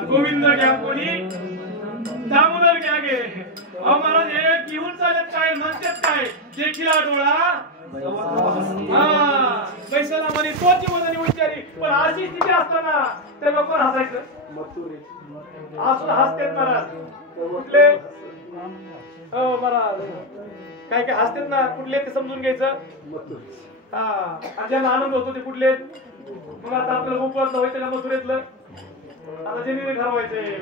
गोविंद घ्या कोणी दामोदर घ्या गे महाराज हे घेऊन चालत काय म्हणतात काय देखील डोळा पैशाला म्हणे तोच मनाने उच्चारी पण अशी स्थिती असताना ते लोक हसायचं असं हसतात महाराज कुठले हो महाराज काय काय हसतात ना कुठले ते समजून घ्यायचं ज्यांना आनंद होतो ते कुठले मग आता आपल्याला उपलब्ध व्हायचं का मथुरेतलं आता जेणे ठरवायचंय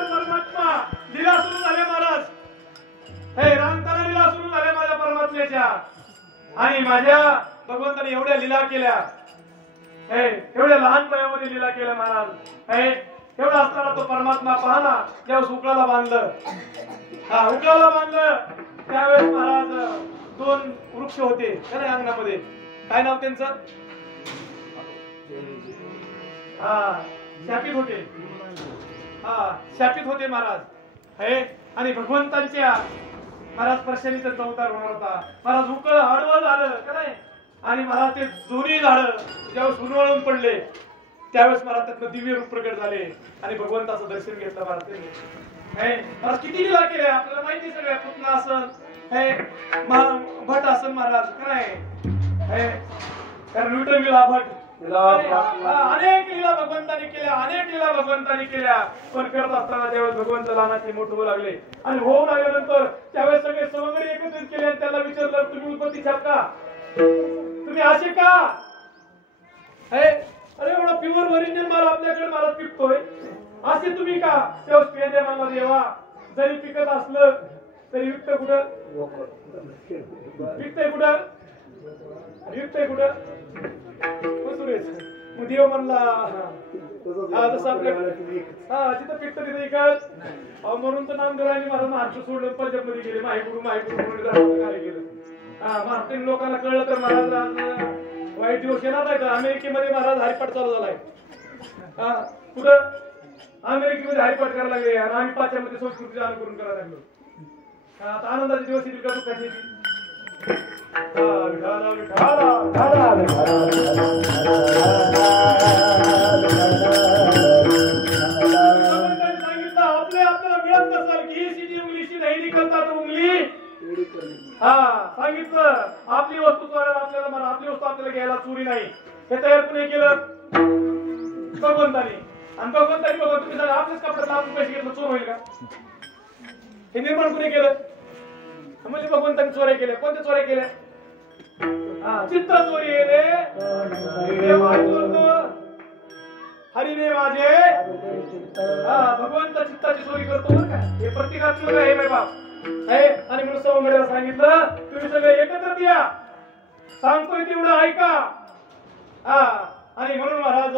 परमात्मा लीला सुरू झाल्या महाराज हे रामताना लीला सुरू झाल्या माझ्या परमात्म्याच्या आणि माझ्या भगवंताने एवढ्या लीला केल्या एवढ्या लहान वयामध्ये लीला केल्या महाराज एवढा असताना तो परमात्मा पाहला ज्यावेळेस उकळाला बांधलं त्यावेळेस महाराज दोन वृक्ष होते अंगणामध्ये काय नाव त्यांचं शापित होते महाराज आणि भगवंतांच्या महाराज स्पर्शाने त्यांचा अवतार होणार होता महाराज उकळ आडवं झालं काय आणि महाराज ते दोन्ही झाडं ज्यावेळेस उन्हाळून पडले त्यावेळेस महाराज त्यातनं दिव्य रूप प्रकट झाले आणि भगवंताचं दर्शन घेतलं महाराज किती लीला केल्या आपल्याला माहिती सगळ्या पुतना असन भट असन महाराज काय कारण विठ्ठल भट अनेक लीला भगवंतांनी केल्या, अनेक लीला भगवंतांनी केल्या, पण करत असताना त्यावेळेस भगवंत लहानाचे मोठे होऊ लागले आणि होऊ लागल्यानंतर त्यावेळेस सगळे सवंगडी एकत्रित केले आणि त्याला विचारलं, तुम्ही उत्पत्ती छाप का, तुम्ही असे का? अरे एवढा प्युअर ओरिजिनल माल आपल्याकडे मला पिकतोय, असे तुम्ही का? तेव्हा पेदे मला देवा, जरी पिकत असलं तरी विकत कुठं, विकतय कुठं, विकतय कुठं? मग देव म्हणला जसं आपल्या जिथं पिकतं तिथं इकत. म्हणून तर नामदेवांनी महाराज महाराष्ट्र सोडलं, पंजाब मध्ये गेले, माहिती कार्य केलं. महाराष्ट्रीयन लोकांना कळलं तर महाराज वाईट दिवस येणार नाही. तर अमेरिकेमध्ये महाराज हरिपाठ चालू झालाय. कुठं अमेरिकेमध्ये हरिपाठ करायला लागले आणि आम्ही पाच्यामध्ये संस्कृतीचं अनुकरण करायला लागलो. आता आनंदाचे दिवस येतील का दुःखाचे येतील? सांगितलं आपली वस्तू चोरायला आपल्याला, आपली वस्तू आपल्याला घ्यायला चोरी नाही, हे तयार कुणी केलं? भगवंतानी. आणि भगवंतानी बघा तुम्ही सांगा आपल्याच कपड्यात आपण पैसे घेतलं चोर होईल का? हे निर्माण कुणी केलं? म्हणजे भगवंतानी चोऱ्या केल्या. कोणत्या चोऱ्या केल्या? चित्त चोरी हरिने माझे भगवंत चित्ताची चोरी करतो बरं का. हे प्रतिकात्मक आहे बाई बाप आहे. आणि म्हणून सवंगड्याला सांगितलं तुम्ही सगळे एकत्र या, सांगतोय तेवढं ऐका. आणि म्हणून महाराज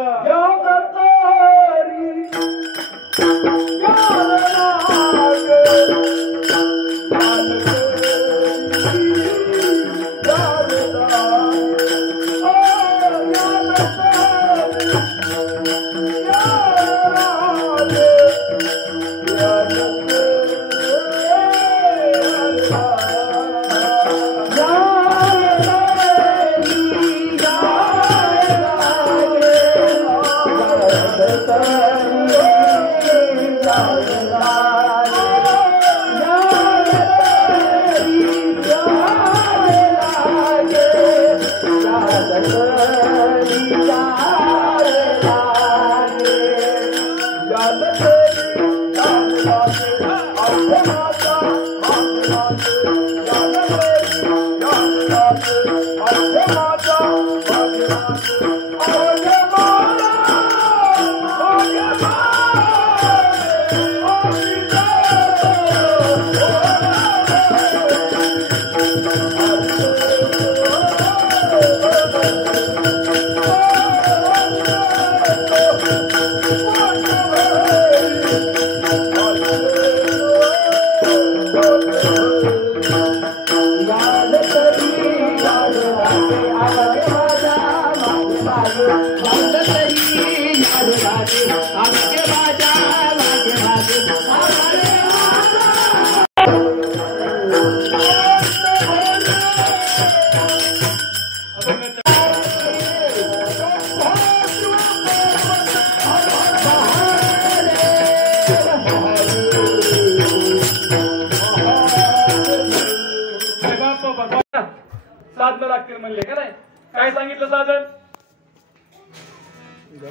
साधन लागतील म्हणले का नाही? काय सांगितलं साधन?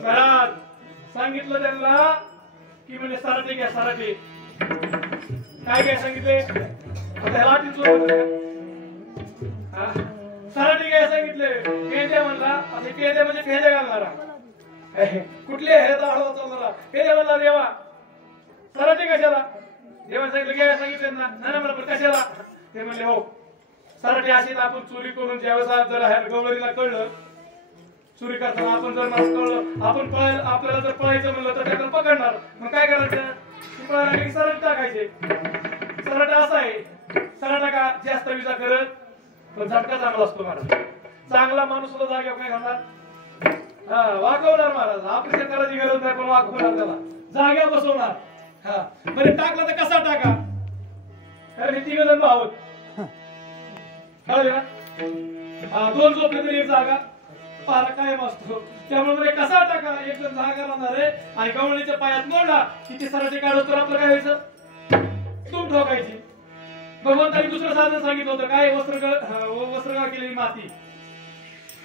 घरात सांगितलं त्यांना की म्हणजे सराटे घ्या, सराटे. काय घ्या सांगितले? सराटे घ्या सांगितले. पेंद्या म्हणला, पेंद्या म्हणजे पेंद्या घालणारा. कुठले पेंद्या म्हणला देवा. सराटे कशाला? देवा सांगितलं घ्या सांगितलं ना. नाही म्हणलं कशाला? ते म्हणले हो सराटे अशी आपण चोरी करून ज्यावेळेस जर गवळीला कळलं चोरी करताना, आपण जर कळलं आपण आपल्याला जर पळायचं म्हणलं तर त्याला पकडणार. मग काय करायचं? पळायला की सराट टाकायचे. सराटा असा आहे, सराटा का जास्त विजा करत पण झटका चांगला असतो महाराज. चांगला माणूस सुद्धा जागेवर काय घालणार? वागवणार महाराज. ऑपरेशन करायची गरज नाही पण वागवणार, त्याला जाग्यावर बसवणार. म्हणजे टाकला तर कसा टाका? कारण हे तिघ जण आहोत, कळलं ना? दोन झोपले तरी एक जागा पारा कायम असतो. त्यामुळे कसा टाका एक जण जागा राहणार आहे आणि गवळीच्या पायात मोडला की ते सराटे काढत तर आपलं काय व्हायचं? तुम ठोकायची. भगवंतानी दुसरं साधन सांगितलं होतं काय? वस्त्रगाळ केलेली माती.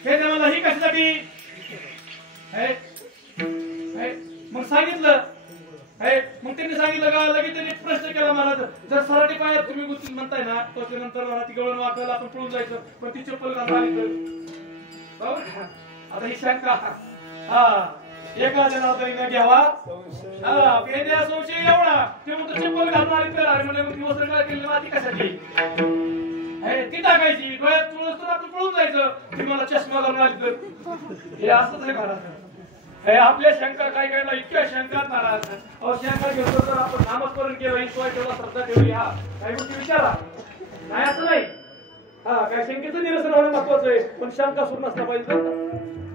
हे मला ही कशासाठी? मग सांगितलं मग त्यांनी सांगितलं का लगेच त्यांनी प्रश्न केला मला जर सराठी पायात तुम्ही गुंतून म्हणताय ना तर नंतर मला ती गवळण वाकायला आपण पळून जायचं पण ती चप्पल घालून आली तर बरोबर का? आता ही शंका एखाद्या नात्याने घ्यावा पेंद्या संशय एवढा ते म्हणतो चप्पल घालून आली तर अरे म्हणजे ती वस्त्र काय केली माती कशाची ती टाकायची डोळ्यात तुळस तर आपण पळून जायचं ती मला चष्मा घालून आली तर हे असंच आहे महाराज आपल्या शंका काय करायला इतक्या शंका महाराज शंका घेतो तर आपण नामस्मरण केलं ईश्वर ठेवला श्रद्धा ठेवली काही गोष्टी विचारा नाही असं नाही काय शंकेचं निरसन होणं महत्वाचं आहे पण शंका सुरू नसला पाहिजे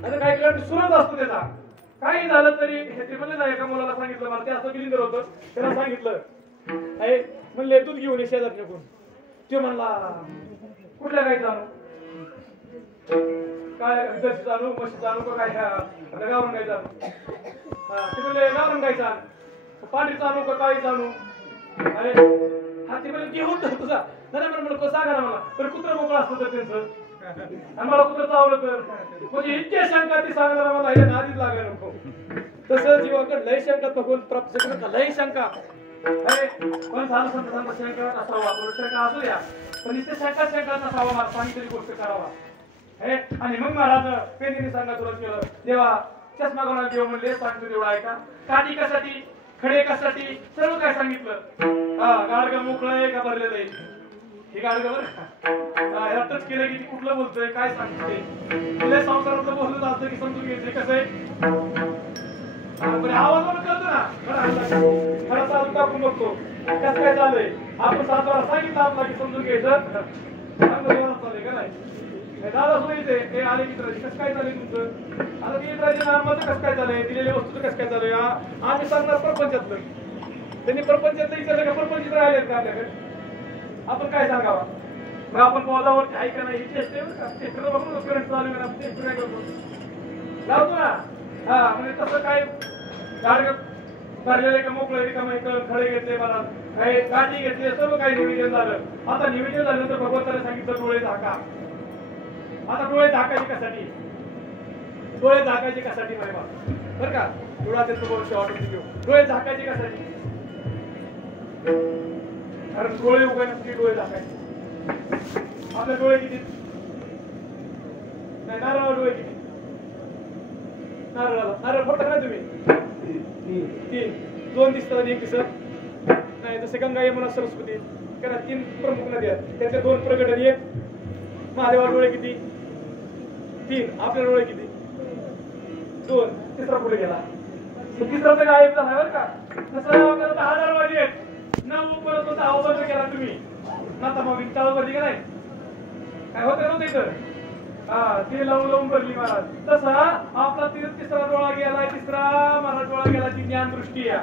आता काय केलं सुरत असतो त्याचा काही झालं तरी ते म्हणले ना एका मुलाला सांगितलं मला ते असं गिलिंदर होतं त्याला सांगितलं म्हणले दूध घेऊन ये शेजारच्या कोण ते म्हणला कुठल्या गायचं आणू काय जशी आणू म्हशी आणू का काय गावरून गायचं आणू ते म्हणले गावरून गायचं आणू पाणीचं आणू का काळीचं आणू अरे ते म्हणजे घेऊन तुझा नाही म्हणलं सांगा ना मला तर कुत्र मोकळं असतं तर त्यांचं आणि मला कुत्र चावलं तर म्हणजे इतके शंका ती सांगणार मला हे नादीच लागायला नको तसं जीवाकडे लय शंका भगवंत प्राप्त लय शंका पण झालं समजा शंका असावा शंका असू द्या पण इथे शंका नसावा मला सांगितलेली गोष्ट करावा आणि मग महाराज पेनीने सांगा तुला केलं देवा चष्मा कोणाला देव म्हणले सांगतो तेवढा ऐका काठी कशासाठी खडे कशासाठी सर्व काय सांगितलं गाडगं मोकळं आहे का भरलेलं आहे हे गाडगं बरं ह्याला टच केलं की कुठलं बोलतोय काय सांगते तुला संसारातलं बोलत असतं की समजून घ्यायचं कसं आहे आवाज पण कळतो ना खरं चालू टाकून बघतो कसं काय चाललंय आपण सातवारा सांगितलं आपला की समजून घ्यायचं चाललंय का नाही दादा सोयीचे हे आले मित्राची कसं काय चाललंय तुमचं आता ती मित्राच्या नामाचं कसं काय चाललंय दिलेल्या वस्तूचं कसं काय चाललंय आम्ही सांगणार प्रपंचातलं त्यांनी प्रपंचातलं विचारलं का प्रपंच राहिले का आपल्याकडे आपण काय सांगावा मग आपण पौधावरती ऐका नाही टेस्ट आहे का टेस्ट बघून करंट चालू आहे आपण टेस्ट काय करतो लावतो ना म्हणजे तसं काय गाडग भरलेले का मोकळे रिकामे खडे घेतले मला काही काठी घेतले सर्व काही निवेदन झालं आता निवेदन झाल्यानंतर भगवंताने सांगितलं डोळे झाका आता डोळे झाकायचे कशासाठी डोळे झाकायचे कशासाठी बरं का डोळा त्यांचं भविष्य वाटून घेऊ डोळे झाकायचे कशासाठी कारण डोळे उघडण्यासाठी डोळे झाकायचे आपले डोळे किती नाही नारळ डोळे किती नारळ फक्त काय तुम्ही तीन दोन दिसतात एक दिसत नाही जसे गंगा यमुना सरस्वती कारण तीन प्रमुख नद्या त्याचे दोन प्रगट आणि एक महादेवा डोळे किती तीन आपले डोळे किती दोन तिसरा पुढे गेला तिसरा तर गायब झाला बरं का तसं आपल्याला 10,000 वाजे आहेत न परत होता अवबंध केला तुम्ही नाता मग चालू करते का नाही काय होतं नव्हतं इथं ते लावून भरली महाराज तसा आपला तिसरा डोळा गेला तिसरा महाराज डोळा गेला ती ज्ञानदृष्टी आहे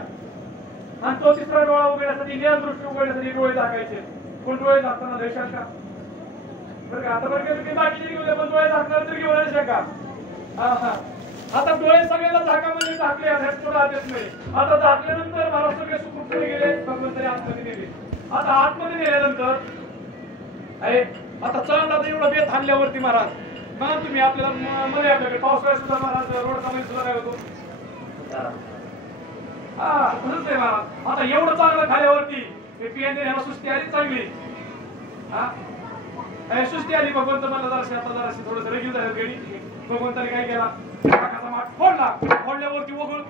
आणि तो तिसरा डोळा उघडण्यासाठी ज्ञानदृष्टी उघडण्यासाठी डोळे झाकायचे कोण डोळे झाकताना लय शंका बरं का आता बरं की बाकीचे घेऊन पण डोळे झाकणार तरी घेऊन शंका आता डोळे सगळ्याला झाका म्हणजे झाकले थोडा देत नाही आता झाकल्यानंतर मला सगळे सुखरूपपणे गेले भगवंताने आतमध्ये नेले आता आतमध्ये नेल्यानंतर आता चढ आता एवढा बेत हाणल्यावरती महाराज बघा तुम्ही आपल्याला मध्ये आपल्याकडे पावसाळ्यात सुद्धा महाराज रोड कमी सुद्धा काय होतो तसंच आहे महाराज आता एवढं चांगलं खाल्यावरती पियाने ह्याला सुस्ती आली चांगली सुस्ती आली भगवंत मला जराशी आता जराशी थोडस रेगील झालं गेली भगवंताने काय केला फोडल्यावरती वगळून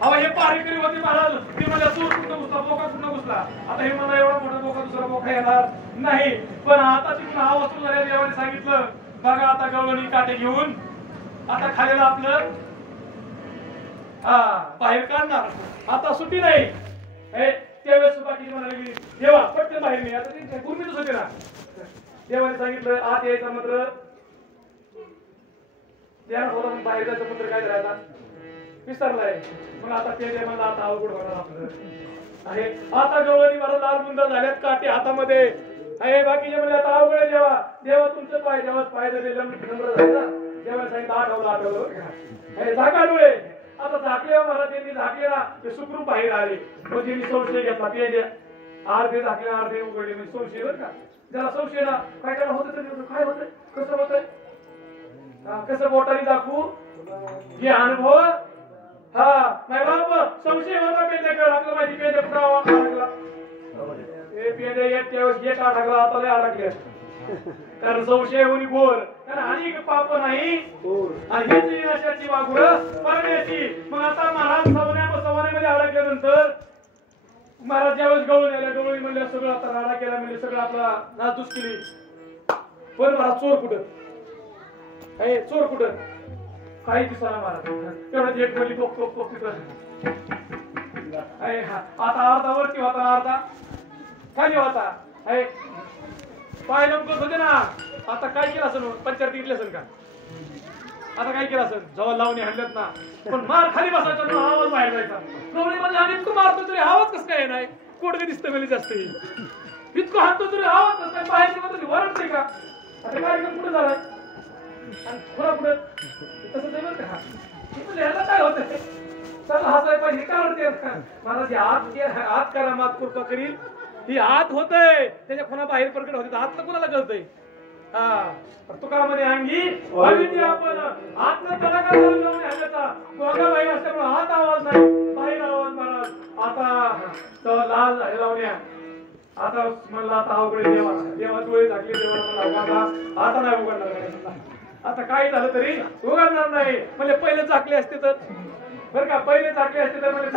अहो हे पारेकरी होते महाराज ते मला चूर कुठं घुसला बोका कुठं घुसला आता हे मला एवढा मोठा बोका दुसरा बोका येणार नाही पण आता तिथून हा वस्तू झाल्या देवाने सांगितलं बघा आता गवळणी काटे घेऊन आता खायला आपलं बाहेर काढणार आता सुट्टी नाही त्यावेळेस बाकीची म्हणाली देवा पटकन बाहेर नाही आता ते गुरमीच होते ना देवाने सांगितलं आत यायचा मात्र बाहेर जायचं मंत्र काय राहिला विसरलाय मग आता ते मला आता अवघड होणार आपलं आहे आता गवळणी मला लाल बुंदा झाल्यात काटे हातामध्ये आहे बाकीचे म्हणजे आता अवघड देवा देवा तुमचं पाय जेव्हा पाय दिलेलं नम्र झाले ना जेव्हा सांगितलं आठवलं झाका डोळे आता झाकले मला त्यांनी झाकलेला ते सुखरूप बाहेर आले म्हणजे मी संशय घेतला ते अर्धे झाकले अर्धे उघडले म्हणजे संशय बरं का ज्याला संशय ना काय काय होतं काय होतंय कसं होतंय कसं बोटाने दाखवू हे अनुभव हा नाही बाबा संशय होता पेंद्याकडे आपल्याला माहिती पेंद्या कुठं अडकला हे पेंद्या येत त्यावेळेस येत अडकला आता लय अडकले कारण संशय होणी गोर कारण अनेक पाप नाही आणि ह्याची अशाची वाघुर परण्याची मग आता महाराज सवण्यामध्ये अडकल्यानंतर महाराज ज्यावेळेस गवळून आल्या गवळी म्हणल्या सगळं आता राडा केला म्हणजे सगळं आपला नासधूस केली पण महाराज चोर कुठं हे चोर कुठं काही दिसायला महाराज तेवढं एक बोली पोक पोक पोक तिथं आता अर्धा वरती होता अर्धा खाली होता पाय लमकत होते ना आता काय केलं असं पंचायत घेतले असेल का आता काय केलं असेल जवळ लावणी हाणल्यात ना पण मार खाली बसायचा ना आवाज बाहेर जायचा गवळी म्हणलं आणि इतकं मारतो तरी आवाज कसं काय नाही कोडगं दिसतं वेळी जास्त इतकं हाणतो तरी आवाज कसं काय बाहेरची मग वरडते का आता कार्यक्रम कुठे झालाय आणि थोडा पुढे तसं जमल का ह्याला काय होत चला हसाय पाहिजे काय वाटते महाराज आत करा मात कृपा करील ही आत होतय त्याच्या खुणा बाहेर प्रकट होते आतलं कुणाला कळतंय हा तुका म्हणे अंगी आपण आतलं त्याला काय हल्ल्याचा दोघा बाई असल्यामुळे आत आवाज नाही बाहेर आवाज महाराज आता लाल लावण्या आता म्हणलं आता अवघड देवा देवा डोळे झाकले देवाला मला आता नाही उघडणार आता काय झालं तरी उघडणार नाही म्हणजे पहिले झाकले असते तर बरं का पहिले झाकले असते तर म्हणजे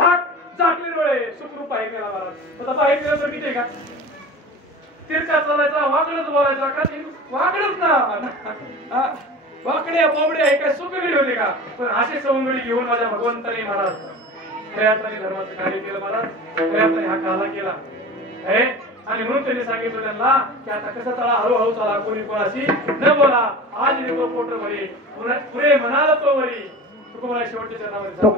झाकले डोळे सुखरूप बाहेर गेला महाराज आता बाहेर गेलं तर किती का तिरका चालायचा वाकडच बोलायचा का वाकडच ना वाकड्या बोबड्या हे काय सुखडी होते का पण असे सवंगडी घेऊन माझ्या भगवंताने महाराज खऱ्यार्थाने धर्माचं कार्य केलं महाराज खऱ्यार्थाने हा काला केला आणि म्हणून त्यांनी सांगितलं त्यांना की आता कसं चला हळूहळू चला कोणी कोणाशी न बोला आज निघतो पोट भरी पुरे म्हणाल तो वरी तुकोबाला शेवटच्या चरणामध्ये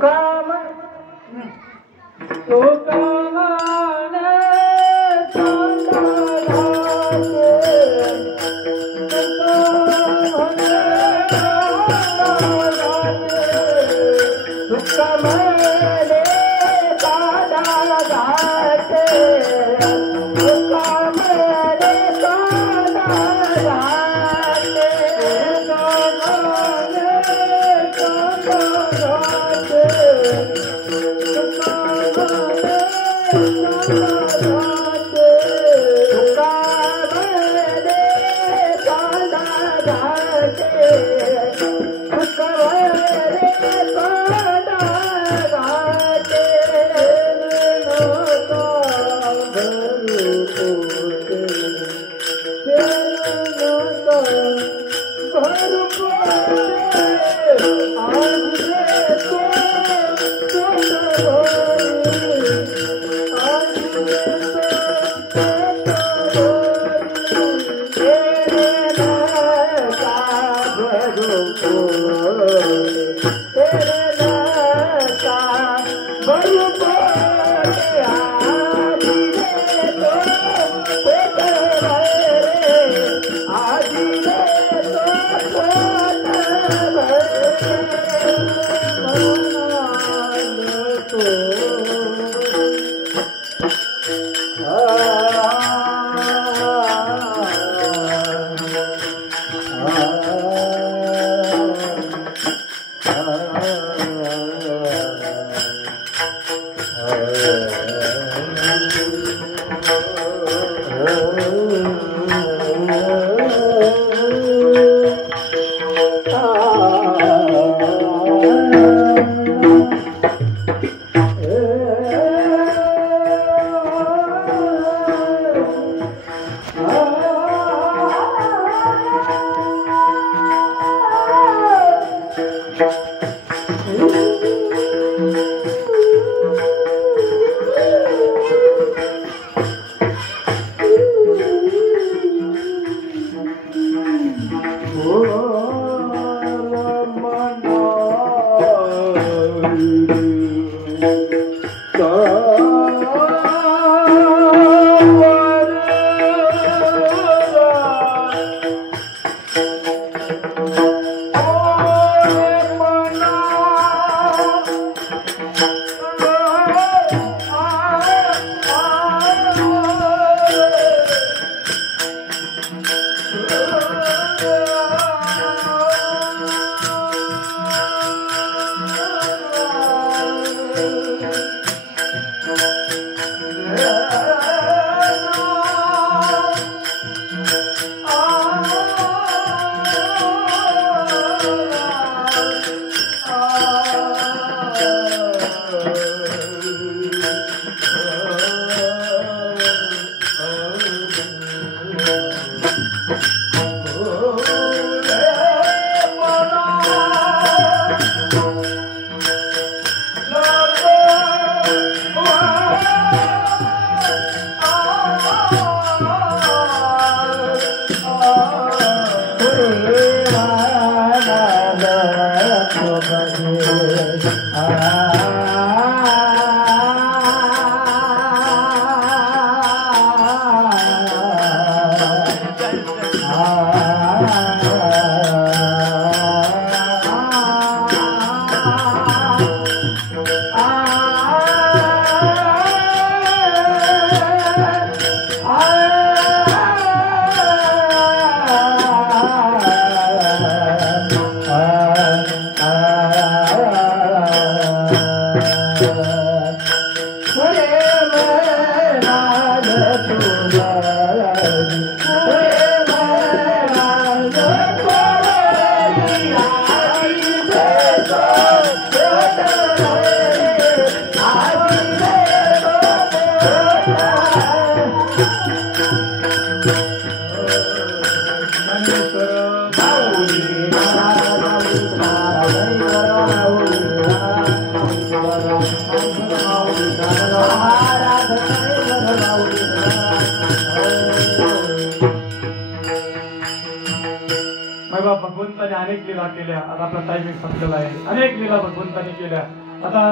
भगवंताने अनेक लीला केल्या. आता आपला टायमिंग संपलेला आहे. अनेक लीला भगवंताने केल्या. आता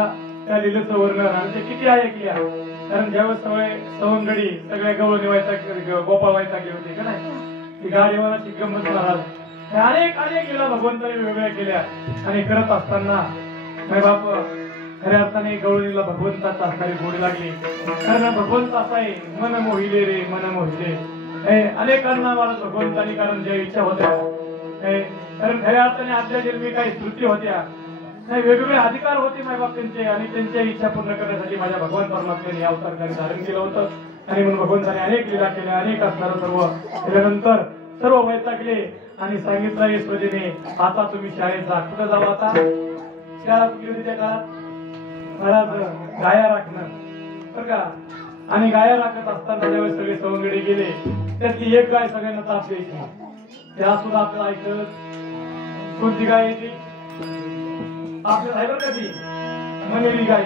त्या लीलेचं वर्णन आणि ते किती आहे केल्या. कारण ज्यावेळेस सवंगडी सगळ्या गवळणी व्हायचा गोपाळ व्हायचा होते का नाही, ती गाडीवानाची गंमत महाराज अनेक अनेक लीला भगवंताने वेगवेगळ्या केल्या. आणि करत असताना माझे बाप खऱ्या अर्थाने गवळणीला भगवंताचा असणारी गोडी लागली. कारण भगवंत असा आहे, मन मोहिले रे मन मोहिले. अनेकांना मला भगवंतानी कारण ज्या इच्छा होत्या, कारण खऱ्या अर्थाने आजच्या जन्मी काही स्मृती होत्या, काही वेगवेगळे अधिकार होते मायबाप त्यांचे, आणि त्यांच्या इच्छा पूर्ण करण्यासाठी माझ्या भगवान परमात्म्याने अवतार धारण केलं होतं. आणि म्हणून भगवंताने अनेक लीला केल्या. अनेक असणारं सर्व केल्यानंतर सर्व वैतागले आणि सांगितलं यशोदेने, आता तुम्ही शाळेत जा. कुठं जावं आता? शाळा कुठली होती त्या काळात? गाया राखणं बरं का. आणि गाया राखत असताना ज्यावेळेस सगळे सवंगडी गेले, त्यातली एक गाय सगळ्यांना ताप द्यायची. त्या सुद्धा आपल्याला ऐकत. कोणती गाय येते आपल्याला आहे बरं का, ती मनेरी गाय.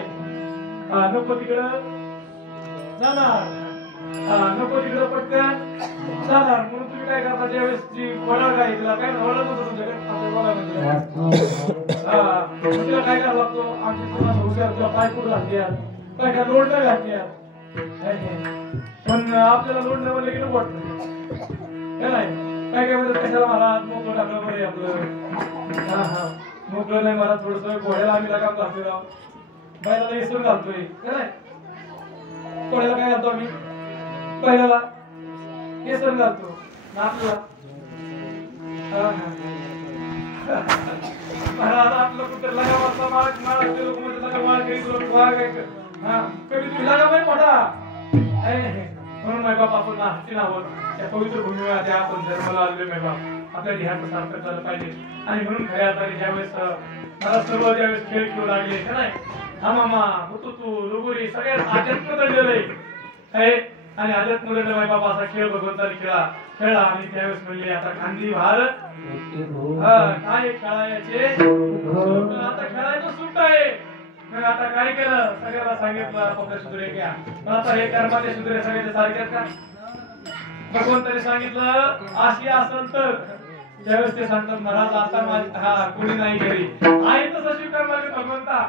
नको तिकडं जाणार, नको तिकडं पटकन जाणार. म्हणून तुम्ही काय करता, ज्यावेळेस ती वडाळ गाय, तिला काय वडाळ नव्हतं तुमच्याकडे, तिला काय करावं लागतो, आमच्या तुला पाय कुठं घातल्यात, काय काय लोड नाही घातल्यात. पण आपल्याला लोड नाही म्हणलं की नको वाटतं काय नाही. काय काय म्हणतात, कशाला महाराज मोकळं टाकलं बरे आपलं. हा हा मोकळं नाही महाराज, थोडस घोड्याला आम्ही लगाम घालतोय, राव बैलाला इसरून घालतोय काय नाही. घोड्याला काय घालतो आम्ही, बैलाला केसर घालतो ना आपल्याला. महाराज आपलं कुठं लगामातला माळ लोक म्हणजे लगा माळ करी तुला कधी तुला लगाम मोठा. म्हणून माय बाप आपण हस्ती नावं त्या पवित्र भूमीवर त्या आपण जन्माला आलेलो माय बाप आपल्या ध्येयाचं सार्थक झालं पाहिजे. आणि म्हणून खऱ्या अर्थाने ज्यावेळेस मला सर्व ज्यावेळेस खेळ खेळू लागले का नाही, हा मामा हुतुतू लगोरी सगळ्यात अध्यात्म दंडलंय काय. आणि अध्यात्म दंड माय बाप असा खेळ भगवंताने खेळला. आणि त्यावेळेस म्हणले, आता गांधी भार काय खेळायचे, आता खेळायचं सुट आहे. मग आता काय केलं, सगळ्याला सांगितलं आपल्या सुधरे घ्या. पण आता हे कर्माचे सुधरे सगळ्याचे सारखे का. भगवंताने सांगितलं अशी असेल तर, त्यावेळेस ते सांगतात महाराज आता कोणी नाही घरी आहे तसं स्वीकार माझे भगवंता.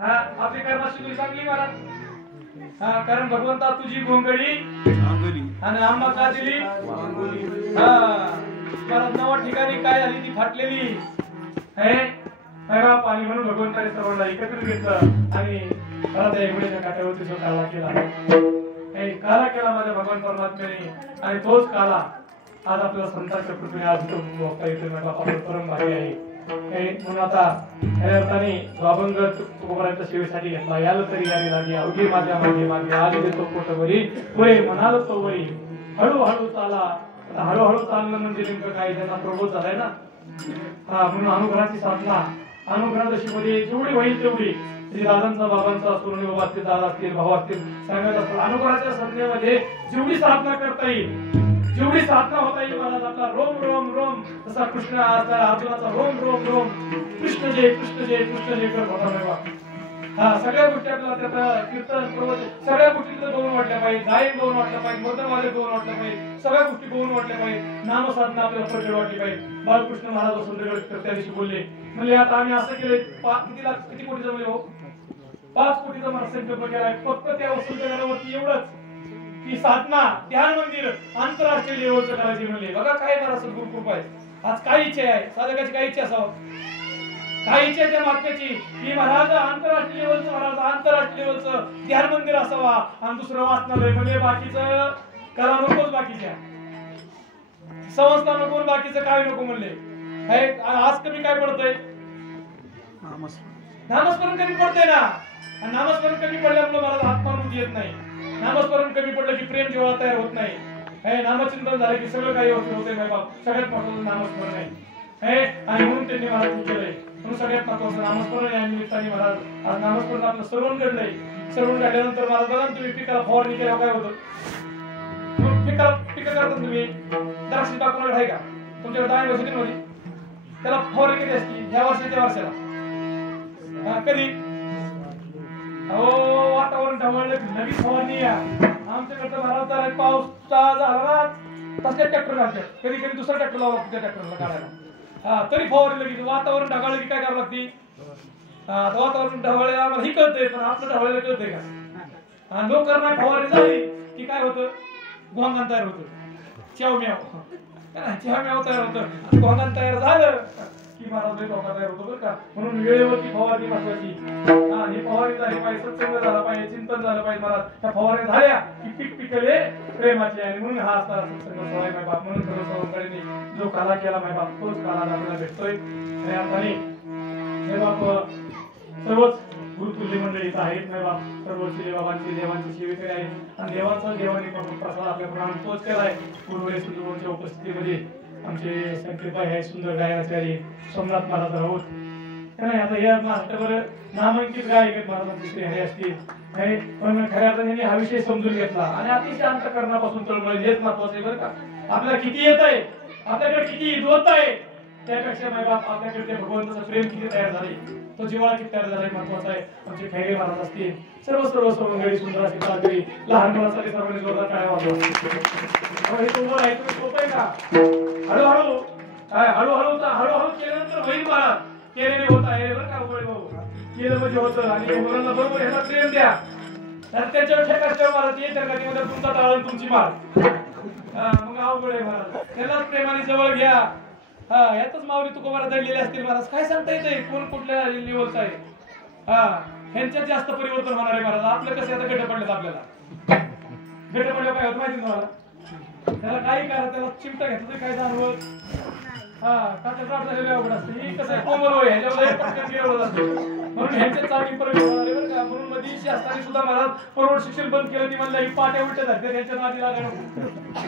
आपली कर्माशी चांगली महाराज. कारण भगवंता तुझी गोंगडी आणि आंबा का दिली. परत नवा ठिकाणी काय झाली ती फाटलेली पाणी. म्हणून भगवंताने सर्वांना एकत्रित घेतलं आणि परत एवढ्याच्या काट्यावरती जो काला केला, काला केला माझ्या भगवान परमात्म्याने. आणि तोच काला आज आपल्याला संतांच्या कृपेने आज बघता येतो. परम भाग्य आहे. म्हणून आता खऱ्या अर्थाने अभंग तुकोबारांच्या सेवेसाठी घेतला. याला तरी यावी लागे अवघी माझ्या मागे मागे आधी देतो पोटवरी पुढे म्हणाल तो वरी हळूहळू चाला. आता हळूहळू चालणं म्हणजे नेमकं काय, त्यांना प्रबोध झालाय ना. म्हणून अनुग्रहाची साधना, अनुग्रह दशीमध्ये जेवढी होईल तेवढी, श्री दादांचा बाबांचा सोनणी बाबा असतील, दादा असतील, भाऊ असतील, सांगत असतील. अनुग्रहाच्या साधनेमध्ये जेवढी साधना करता येईल, जेवढी साधना होता येईल महाराज आपला रोम रोम रोम, तसा कृष्ण अर्जुनाचा रोम रोम रोम कृष्ण जय कृष्ण जय कृष्ण जय करत होता बाबा. सगळ्या गोष्टी आपल्याला त्याचा कीर्तन सगळ्या गोष्टी दोन वाटल्या पाहिजे, गायन दोन वाटलं पाहिजे, मर्दनवाले दोन वाटलं पाहिजे, सगळ्या गोष्टी दोन वाटल्या पाहिजे, नामसाधना आपल्याला प्रगट वाटली पाहिजे. बालकृष्ण महाराज वसंतगड त्या दिवशी बोलले म्हणजे आता आम्ही असं केलंय किती कोटी जमले हो 5 कोटीचा मला संकल्प केलाय फक्त त्या वसुंधरावरती एवढंच की साधना ध्यान मंदिर आंतरराष्ट्रीय लेवलचं करायची म्हणले बघा काय मला सद्गुरू कृपा आहे आज काय इच्छा आहे साधकाची काय इच्छा असावं काय इच्छा त्या मागण्याची की महाराज आंतरराष्ट्रीय लेवलचं महाराज आंतरराष्ट्रीय लेवलचं ध्यान मंदिर असावा आणि दुसरं वाचनालय म्हणजे बाकीचं कला नकोच बाकीच्या संस्था नको बाकीचं काय नको म्हणले आज कमी काय पडतंय नामस्मरण कमी पडतंय ना आणि नामस्मरण कमी पडल्यामुळे मला आत्मानुभूती येत नाही नामस्मरण कमी पडलं की प्रेम जेव्हा तयार होत नाही हे नामचिंतन झालं की सगळं काही होते माय बाप सगळ्यात महत्वाचं नामस्मरण आहे हे आणि म्हणून त्यांनी मला केलंय म्हणून सगळ्यात महत्वाचं नामस्मरण या निमित्ताने महाराज आज नामस्मरण आपलं सर्वण घडलंय सर्वण घडल्यानंतर महाराज बघा तुम्ही पिकाला फवारणी केल्यावर काय होतं पिकं करतात तुम्ही द्राक्ष टाकून आहे का तुमच्याकडे 10 वर्ष मध्ये त्याला फवारणी किती असते ह्या वर्षाच्या वर्षाला कधी हो वातावरण ढवळलं लगेच फवारणी या आमच्याकडे महाराज पाऊस झाला ना तसल्या ट्रॅक्टर घालतात कधी कधी दुसरा ट्रॅक्टर लावा लागतो त्या ट्रॅक्टरला काढायला तरी फवारणी लगेच वातावरण ढगाळलं की काय करावं लागते वातावरण ढवळलं आम्हाला ही कळतंय पण आपलं ढवळलं कळतंय का लोकांना फवारणी झाली की काय होतं घोंगान तयार होतं चेवम्याव तयार होतं घोंगान तयार झालं की महाराज घोंगा तयार होतो बरं का म्हणून वेळेवरती फवारणी महत्वाची हे फवारणी झाली पाहिजे सत्संग झाला पाहिजे चिंतन झालं पाहिजे महाराज त्या फवारणी झाल्या की पीक पिकले प्रेमाचे आणि म्हणून हा असणारा सत्संग सोहळा माय बाप म्हणून सर्वसाधारणपणे जो काला केला माय बाप तोच काला आपल्याला भेटतोय आणि हे बाप सर्वच गुरुतुल्य मंडळी इथं आहेत माय बाप सर्व बाबांची देवांची सेवेकरी आहेत आणि देवाचा देवाने प्रसाद आपल्या प्रमाणे तोच केलाय पूर्वले सुंदरच्या उपस्थितीमध्ये आमचे संकेतबाई आहे सुंदर गायनाचार्य सोमनाथ महाराज राऊत नाही आता या महाराष्ट्रभर नामांकित गायक महाराजांचे हे असतील पण खऱ्या अर्थाने हा विषय समजून घेतला आणि अतिशय अंतःकरणापासून तळमळ हेच महत्वाचं आहे बरं का आपल्याला किती येत आहे आपल्याकडे किती होत आहे त्यापेक्षा माय बाप आपल्याकडे त्या भगवंताचं प्रेम किती तयार झाले तो जिव्हाळा किती तयार झाला महत्वाचा आहे आमचे खैरे महाराज असतील सर्व मंडळी सुंदर अशी काळकरी लहान मुलांसाठी सर्वांनी जोरदार टाळ्या वाजवा हे तुम्हाला आहे तुम्ही सोपं आहे का हळूहळू केल्यानंतर होईल महाराज केलेले होत आहे बरं का भाऊ केलं म्हणजे होतं आणि मुलांना बरोबर ह्याला प्रेम द्या त्याच्यावर ठेका महाराज ये तर कधी तुमचा टाळ तुमची मार मग अवघड आहे महाराज त्यालाच प्रेमाने जवळ घ्या यातच माऊली तुकोबारा दडलेले असतील महाराज काय सांगता येते कोण कुठल्या लेवलचा आहे ह्यांच्यात जास्त परिवर्तन होणार आहे महाराज आपलं कसं आता गट पडलेत आपल्याला गट पडल्यावर काय होत माहिती तुम्हाला त्याला काही करा त्याला चिमटा घेतलं तरी काय जाणवत काचा ड्रॉप झालेली अवघड असते ही कसं आहे कोमल होय ह्याच्यावर पटकन गिरवलं असतं म्हणून ह्यांच्या चांगली परिवर्तन होणार आहे बरं का म्हणून मध्ये असताना सुद्धा महाराज प्रौढ शिक्षण बंद केलं ती म्हणलं ही पाट्या उलट्या झाल्या ह्यांच्या नादी लागा नको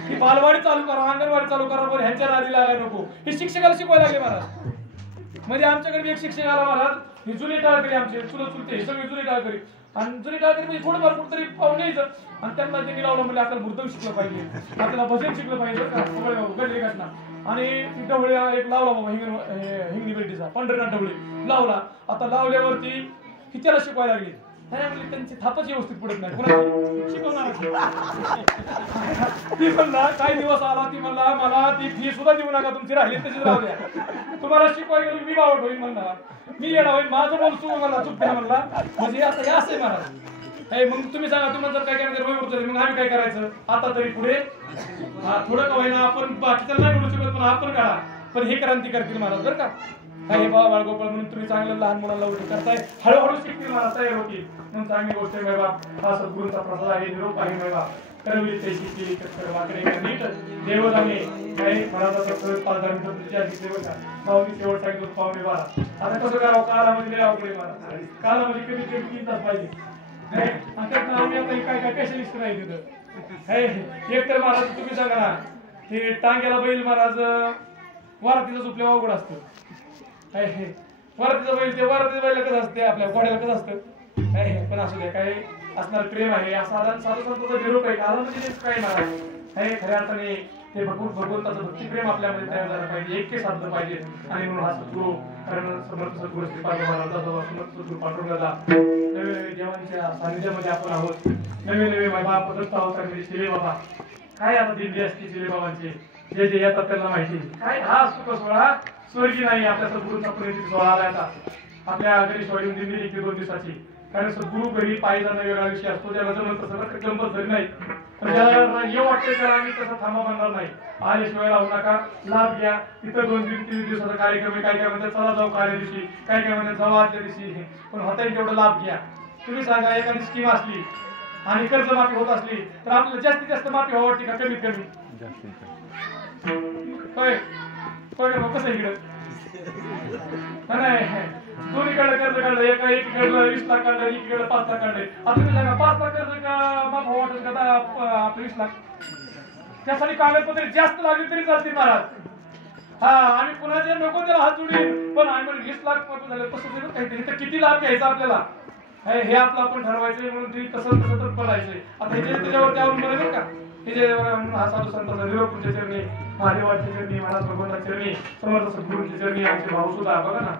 ही बालवाडी चालू करा अंगणवाडी चालू करा बरं ह्यांच्या नादी लागा नको हे शिक्षकाला शिकवायला लागले महाराज म्हणजे आमच्याकडे एक शिक्षक आला महाराज ही जुनी टाळकरी आमची चुलते ही सगळी जुनी टाळकरी आणि जुनी टाळकरी म्हणजे थोडंफार कुठतरी पाहून यायचं आणि त्यांना त्यांनी लावलं म्हणजे आपल्याला मृदंग शिकलं पाहिजे आपल्याला भजन शिकलं पाहिजे का घडली घटना आणि डवळे एक लावला बाबा हिंगणी बेटीचा पंढरनाथ डवळे लावला आता लावल्यावरती ही त्याला शिकवायला लागली म्हणजे त्यांची थापच व्यवस्थित पडत नाही कोणाला शिकवणार ती म्हणला काही दिवस आला ती म्हणला मला ती फी सुद्धा देऊ नका तुमची राहिली तशीच राहू द्या तुम्हाला शिकवायला गेलो मी बावट होईल म्हणला मी येणार होईल माझं बोल चुक मला चुक द्या म्हणला म्हणजे आता हे असं आहे महाराज मग तुम्ही सांगा तुम्हाला जर काय करायचं रोई उरतले मग आम्ही काय करायचं आता तरी पुढे थोडं का होईना आपण बाकीचं नाही बोलू शकत पण आपण काढा पण हे क्रांती करतील महाराज बरं का काही बाबा बाळगोपाळ म्हणून तुम्ही चांगलं लहान मुलांना उलटी करताय हळूहळू शिकतील महाराज तयार होतील म्हणून चांगली गोष्ट आहे बाबा हा सद्गुरूंचा प्रसाद आहे निरोप आहे बाबा करवली ते शिकली वाकडे नीट देवदाने काही महाराजाचा 5-10 मिनिटं तुमच्या शिकले बघा भाऊनी शेवट सांगितलं पावणे 12 आता कसं करावं कालामध्ये अवघडे महाराज कालामध्ये कमी 3 तास पाहिजे आणि त्यातनं आम्ही आता काय काय स्पेशलिस्ट नाही तिथं एक तर महाराज तुम्ही सांगा ना ते टांग्याला बैल महाराज वारतीचा झोपल्या अवघड असतं वारतीचा बैल ते वारतीच्या बैल कसं असते आपल्या घोड्याला कसं असतं पण असू दे काय असणार प्रेम आहे साधा संतांचा निरोप आहे काला म्हणजे काय महाराज खऱ्या अर्थाने ते भगवंताचं भक्तिप्रेम आपल्यामध्ये तयार झालं पाहिजे ऐक्य साधलं पाहिजे आणि म्हणून हा सद्गुरू कारण समर्थ सद्गुरू श्रीपाद महाराजांचा समर्थ सद्गुरू पांडुरंगाचा नवे देवांच्या सानिध्यामध्ये आपण आहोत नवे बाबा पदस्थ आहोत शिले बाबा काय आता दिंडी असते शिले बाबांची जे जे येतात त्यांना माहिती काय हा सुख सोहळा स्वर्गीय नाही आपल्या सद्गुरूंचा पुण्याची सोहळा आला आता आपल्या घरी सोडून दिली 2 दिवसाची. कारण सद्गुरू घरी पायी जाणं वेगळा विषय असतो, त्याला जमत तसं बरं कंपल्सरी नाही, पण ज्याला हे वाटतं त्याला आम्ही तसं थांबा बनणार नाही. आल्याशिवाय राहू नका, लाभ घ्या. तिथं 2-3 दिवसाचा कार्यक्रम आहे, काय काय म्हणतात चला जाऊ कार्य दिवशी, काय काय म्हणतात जाऊ आजच्या दिवशी, पण होता येईल तेवढा लाभ घ्या. तुम्ही सांगा एखादी स्कीम असली आणि कर्जमाफी होत असली तर आपल्याला जास्तीत जास्त माफी व्हावं वाटते का कमीत कमी? होय होय का कसं इकडं नाही दोन्हीकडे कर्ज काढलं, एकीकडलं 20 लाख काढलं, एकीकडे 5 लाख काढले. आता तुम्ही सांगा 5 लाख कर्ज का माफ वाटत का आपलं 20 लाख? त्यासाठी कागदपत्रे जास्त लागली तरी चालतील महाराज. हा आम्ही कुणाच्या नको त्याला हात जोडीन, पण आम्ही 20 लाख झाले तसं काहीतरी तर किती लाभ घ्यायचा आपल्याला हे आपलं आपण ठरवायचंय. म्हणून ती तसं तर पडायचंय. आता हे त्याच्यावरती अवलंबून आहे का त्याच्यावर हा साधू संतांचा निरोपूरच्या चरणी, महादेवाच्या चरणी, महाराज भगवंताच्या चरणी, समर्थ सद्गुरूंच्या चरणी आमचे भाऊ सुद्धा बघा ना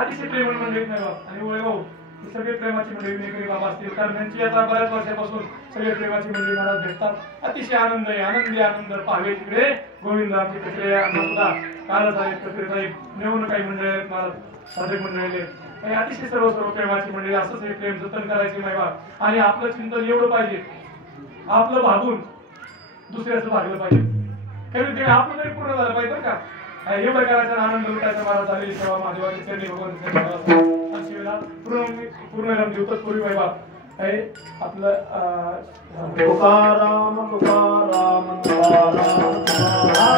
अतिशय प्रेम मंडळी नाही बाबा. आणि वैभव ही सगळे प्रेमाची मंडळी नेकरी बाबा असतील, कारण त्यांची आता बऱ्याच वर्षापासून सगळे प्रेमाची मंडळी महाराज भेटतात. अतिशय आनंद आहे, आनंदी आनंद पाहावे तिकडे गोविंद आमचे कचरे सुद्धा काळासाहेब कचरे साहेब नेऊन काही मंडळी आहेत महाराज, साधक मंडळी हे अतिशय सर्व प्रेमाची मंडळी. असंच हे प्रेम जतन करायचे नाही बा. आणि आपलं चिंतन एवढं पाहिजे आपलं भागून दुसऱ्याचं भागलं पाहिजे, कमीत कमी आपलं तरी पूर्ण झालं पाहिजे का. एवढं करायचा आनंद लुटायचा महाराज झालेली सेवा महादेवाची चरणी भगवंत पूर्ण दिवस पूर्वी बाबा आहे आपलं तुकाराम तुकाराम तुकाराम तुकाराम